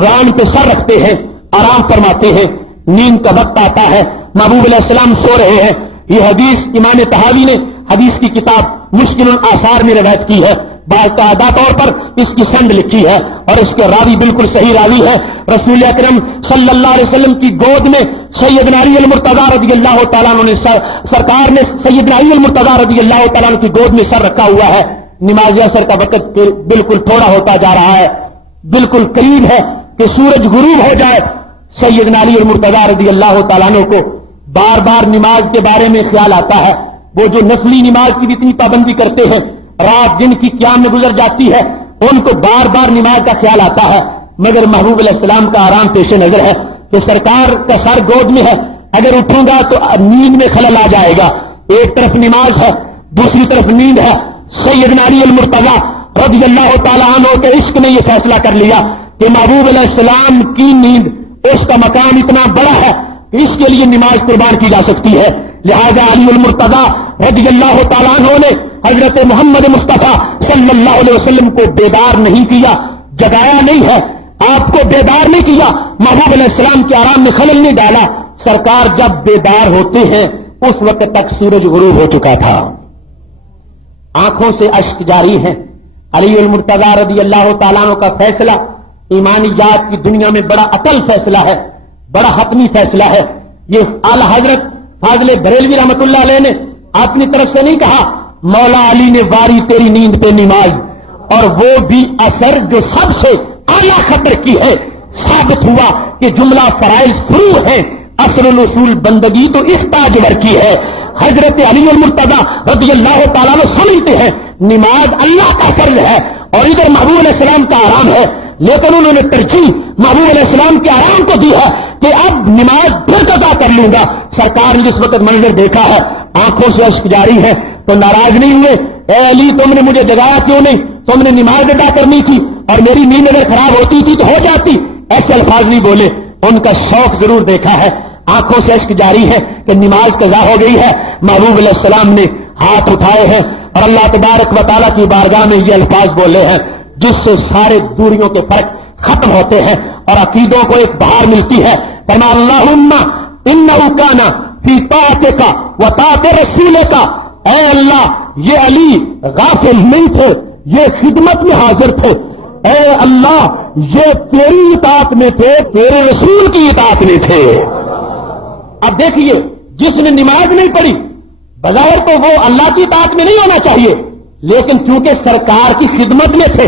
ران پہ سر رکھتے ہیں, آرام فرماتے ہیں. نیند کا وقت آتا ہے, محبوب علیہ السلام سو رہے ہیں. یہ حدیث امام طحاوی نے حدیث کی کتاب مشکل الاثار میں روایت کی ہے. باقاعدہ طور پر اس کی سند لکھی ہے اور اس کے راوی بالکل صحیح راوی ہے. رسول اکرم صلی اللہ علیہ وسلم کی گود میں سیدنا علی المرتضیٰ رضی اللہ تعالیٰ عنہ نے سرکار نے سیدنا علی المرتضیٰ رضی اللہ تعالیٰ عنہ کی گود میں سر رکھا ہوا ہے. نماز عصر کا وقت بالکل تھوڑا ہوتا جا رہا ہے, بالکل قریب ہے کہ سورج غروب ہو جائے. سیدنا علی المرتضیٰ رضی اللہ تعالیٰ عنہ کو بار بار نماز کے بارے میں خیال آتا ہے. وہ جو نفلی نماز کی اتنی پابندی کرتے ہیں, رات دن کی قیام میں گزر جاتی ہے, ان کو بار بار نماز کا خیال آتا ہے. مگر محبوب علیہ السلام کا آرام پیش نظر ہے کہ سرکار کا سر گود میں ہے, اگر اٹھوں گا تو نیند میں خلل آ جائے گا. ایک طرف نماز ہے, دوسری طرف نیند ہے. سیدنا علی المرتضیٰ رضی اللہ تعالیٰ عنہ کے عشق نے یہ فیصلہ کر لیا کہ محبوب علیہ السلام کی نیند, اس کا مقام اتنا بڑا ہے کہ اس کے لیے نماز قربان کی جا سکتی ہے. لہذا علی المرتضیٰ رضی اللہ تعالیٰ عنہ نے حضرت محمد مصطفیٰ صلی اللہ علیہ وسلم کو بیدار نہیں کیا, جگایا نہیں ہے, آپ کو بیدار نہیں کیا, محبوب علیہ السلام کے آرام میں خلل نہیں ڈالا. سرکار جب بیدار ہوتے ہیں اس وقت تک سورج غروب ہو چکا تھا. آنکھوں سے اشک جاری ہیں. علی المرتضیٰ رضی اللہ تعالیٰ عنہ کا فیصلہ ایمانیات کی دنیا میں بڑا اٹل فیصلہ ہے, بڑا حتمی فیصلہ ہے. یہ اعلی حضرت فاضل بریلوی رحمت اللہ علیہ نے اپنی طرف سے نہیں کہا, مولا علی نے واری تیری نیند پہ نماز, اور وہ بھی اثر جو سب سے اعلیٰ خطر کی ہے. ثابت ہوا کہ جملہ فرائض فروع ہیں, اصل الاصول بندگی تو اس تاجور کی ہے. حضرت علی المرتضیٰ رضی اللہ تعالیٰ عنہ سمجھتے ہیں نماز اللہ کا فرض ہے اور ادھر محبوب علیہ السلام کا آرام ہے, لیکن انہوں نے ترجیح محبوب علیہ السلام کے آرام کو دی ہے کہ اب نماز پھر قضا کر لوں گا. سرکار نے جس وقت منظر دیکھا ہے, آنکھوں سے اشک جاری ہے, تو ناراض نہیں ہوئے. اے علی, تم نے مجھے جگایا کیوں نہیں؟ تم نے نماز ادا کرنی تھی اور میری نیند اگر خراب ہوتی تھی تو ہو جاتی. ایسے الفاظ نہیں بولے, ان کا شوق ضرور دیکھا ہے. آنکھوں سے اشک جاری ہے کہ نماز قضا ہو گئی ہے. محبوب علیہ السلام نے ہاتھ اٹھائے ہیں اور اللہ تبارک و تعالیٰ کی بارگاہ میں یہ الفاظ بولے ہیں جس سے سارے دوریوں کے فرق ختم ہوتے ہیں اور عقیدوں کو ایک بہار ملتی ہے. فرمایا اللہم انہ کان فی طاعتک و طاعت رسولک. اے اللہ, یہ علی غافل نہیں تھے, یہ خدمت میں حاضر تھے. اے اللہ, یہ تیری اطاعت میں تھے, تیرے رسول کی اطاعت میں تھے. اب دیکھیے, جس نے نماز نہیں پڑھی بظاہر تو وہ اللہ کی اطاعت میں نہیں ہونا چاہیے, لیکن چونکہ سرکار کی خدمت میں تھے،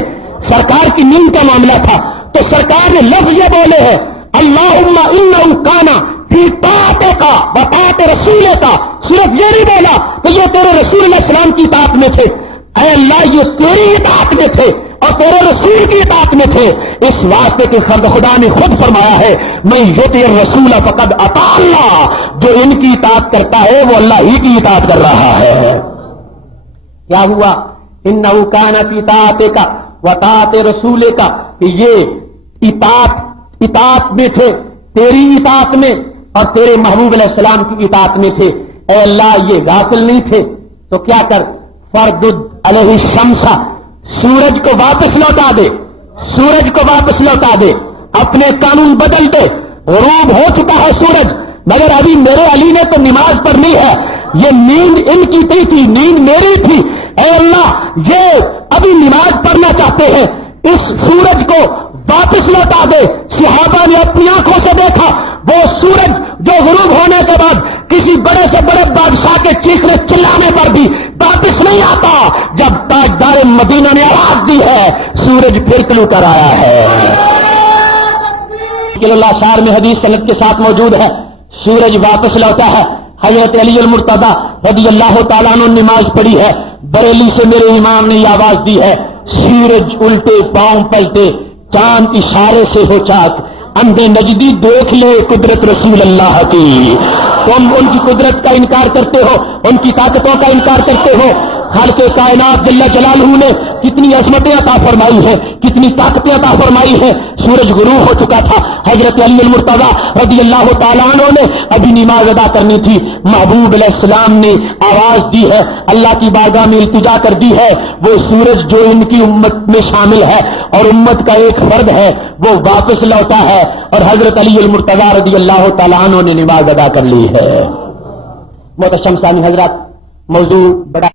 سرکار کی نیند کا معاملہ تھا، تو سرکار نے لفظ یہ بولے ہیں اللہم انہ کانا فی طاعتک و طاعت رسولک، صرف یہ نہیں بولا کہ یہ تیرے رسول علیہ السلام کی اطاعت میں تھے، اے اللہ یہ تیری اطاعت میں تھے اور تیرے رسول کی اطاعت میں تھے، اس واسطے کہ خدا نے خود فرمایا ہے میں یطیع الرسول فقد اطاع اللہ، جو ان کی اطاعت کرتا ہے وہ اللہ ہی کی اطاعت کر رہا ہے۔ کیا ہوا؟ انہ کان فی طاعتک و طاعت رسولک، کہ یہ اطاعت میں تھے، تیری اطاعت میں اور تیرے محبوب علیہ السلام کی اطاعت میں تھے، اے اللہ یہ غافل نہیں تھے تو کیا کر فردد علیہ الشمس، سورج کو واپس لوٹا دے، سورج کو واپس لوٹا دے، اپنے قانون بدل دے، غروب ہو چکا ہے سورج مگر ابھی میرے علی نے تو نماز پڑھنی ہے، یہ نیند ان کی تھی نیند میری تھی، اے اللہ یہ ابھی نماز پڑھنا چاہتے ہیں، اس سورج کو واپس لوٹا دے۔ صحابہ نے اپنی آنکھوں سے دیکھا وہ سورج جو غروب ہونے کے بعد کسی بڑے سے بڑے بادشاہ کے چیخنے چلانے پر بھی واپس نہیں آتا، جب تاجدار مدینہ نے آواز دی ہے سورج پھر طلوع کر آیا ہے۔ اللہ شعر میں حدیث سند کے ساتھ موجود ہے، سورج واپس لوٹا ہے۔ حضرت علی المرتضیٰ رضی اللہ تعالیٰ عنہ نماز پڑھی ہے، بریلی سے میرے امام نے یہ آواز دی ہے سورج الٹے پاؤں پلٹے چاند اشارے سے ہو چاک، اندھے نجدی دیکھ لے قدرت رسول اللہ کی۔ تم ان کی قدرت کا انکار کرتے ہو، ان کی طاقتوں کا انکار کرتے ہو، خالق کائنات جل جلالہ نے کتنی عظمتیں عطا فرمائی ہیں، کتنی طاقتیں عطا فرمائی ہیں۔ سورج غروب ہو چکا تھا، حضرت علی المرتضیٰ رضی اللہ تعالیٰ عنہ نے ابھی نماز ادا کرنی تھی، محبوب علیہ السلام نے آواز دی ہے، اللہ کی بارگاہ میں التجا کر دی ہے، وہ سورج جو ان کی امت میں شامل ہے اور امت کا ایک فرد ہے وہ واپس لوٹا ہے اور حضرت علی المرتضیٰ رضی اللہ تعالیٰ عنہ نے نماز ادا کر لی ہے۔ محترم سامعین حضرات، موضوع بڑا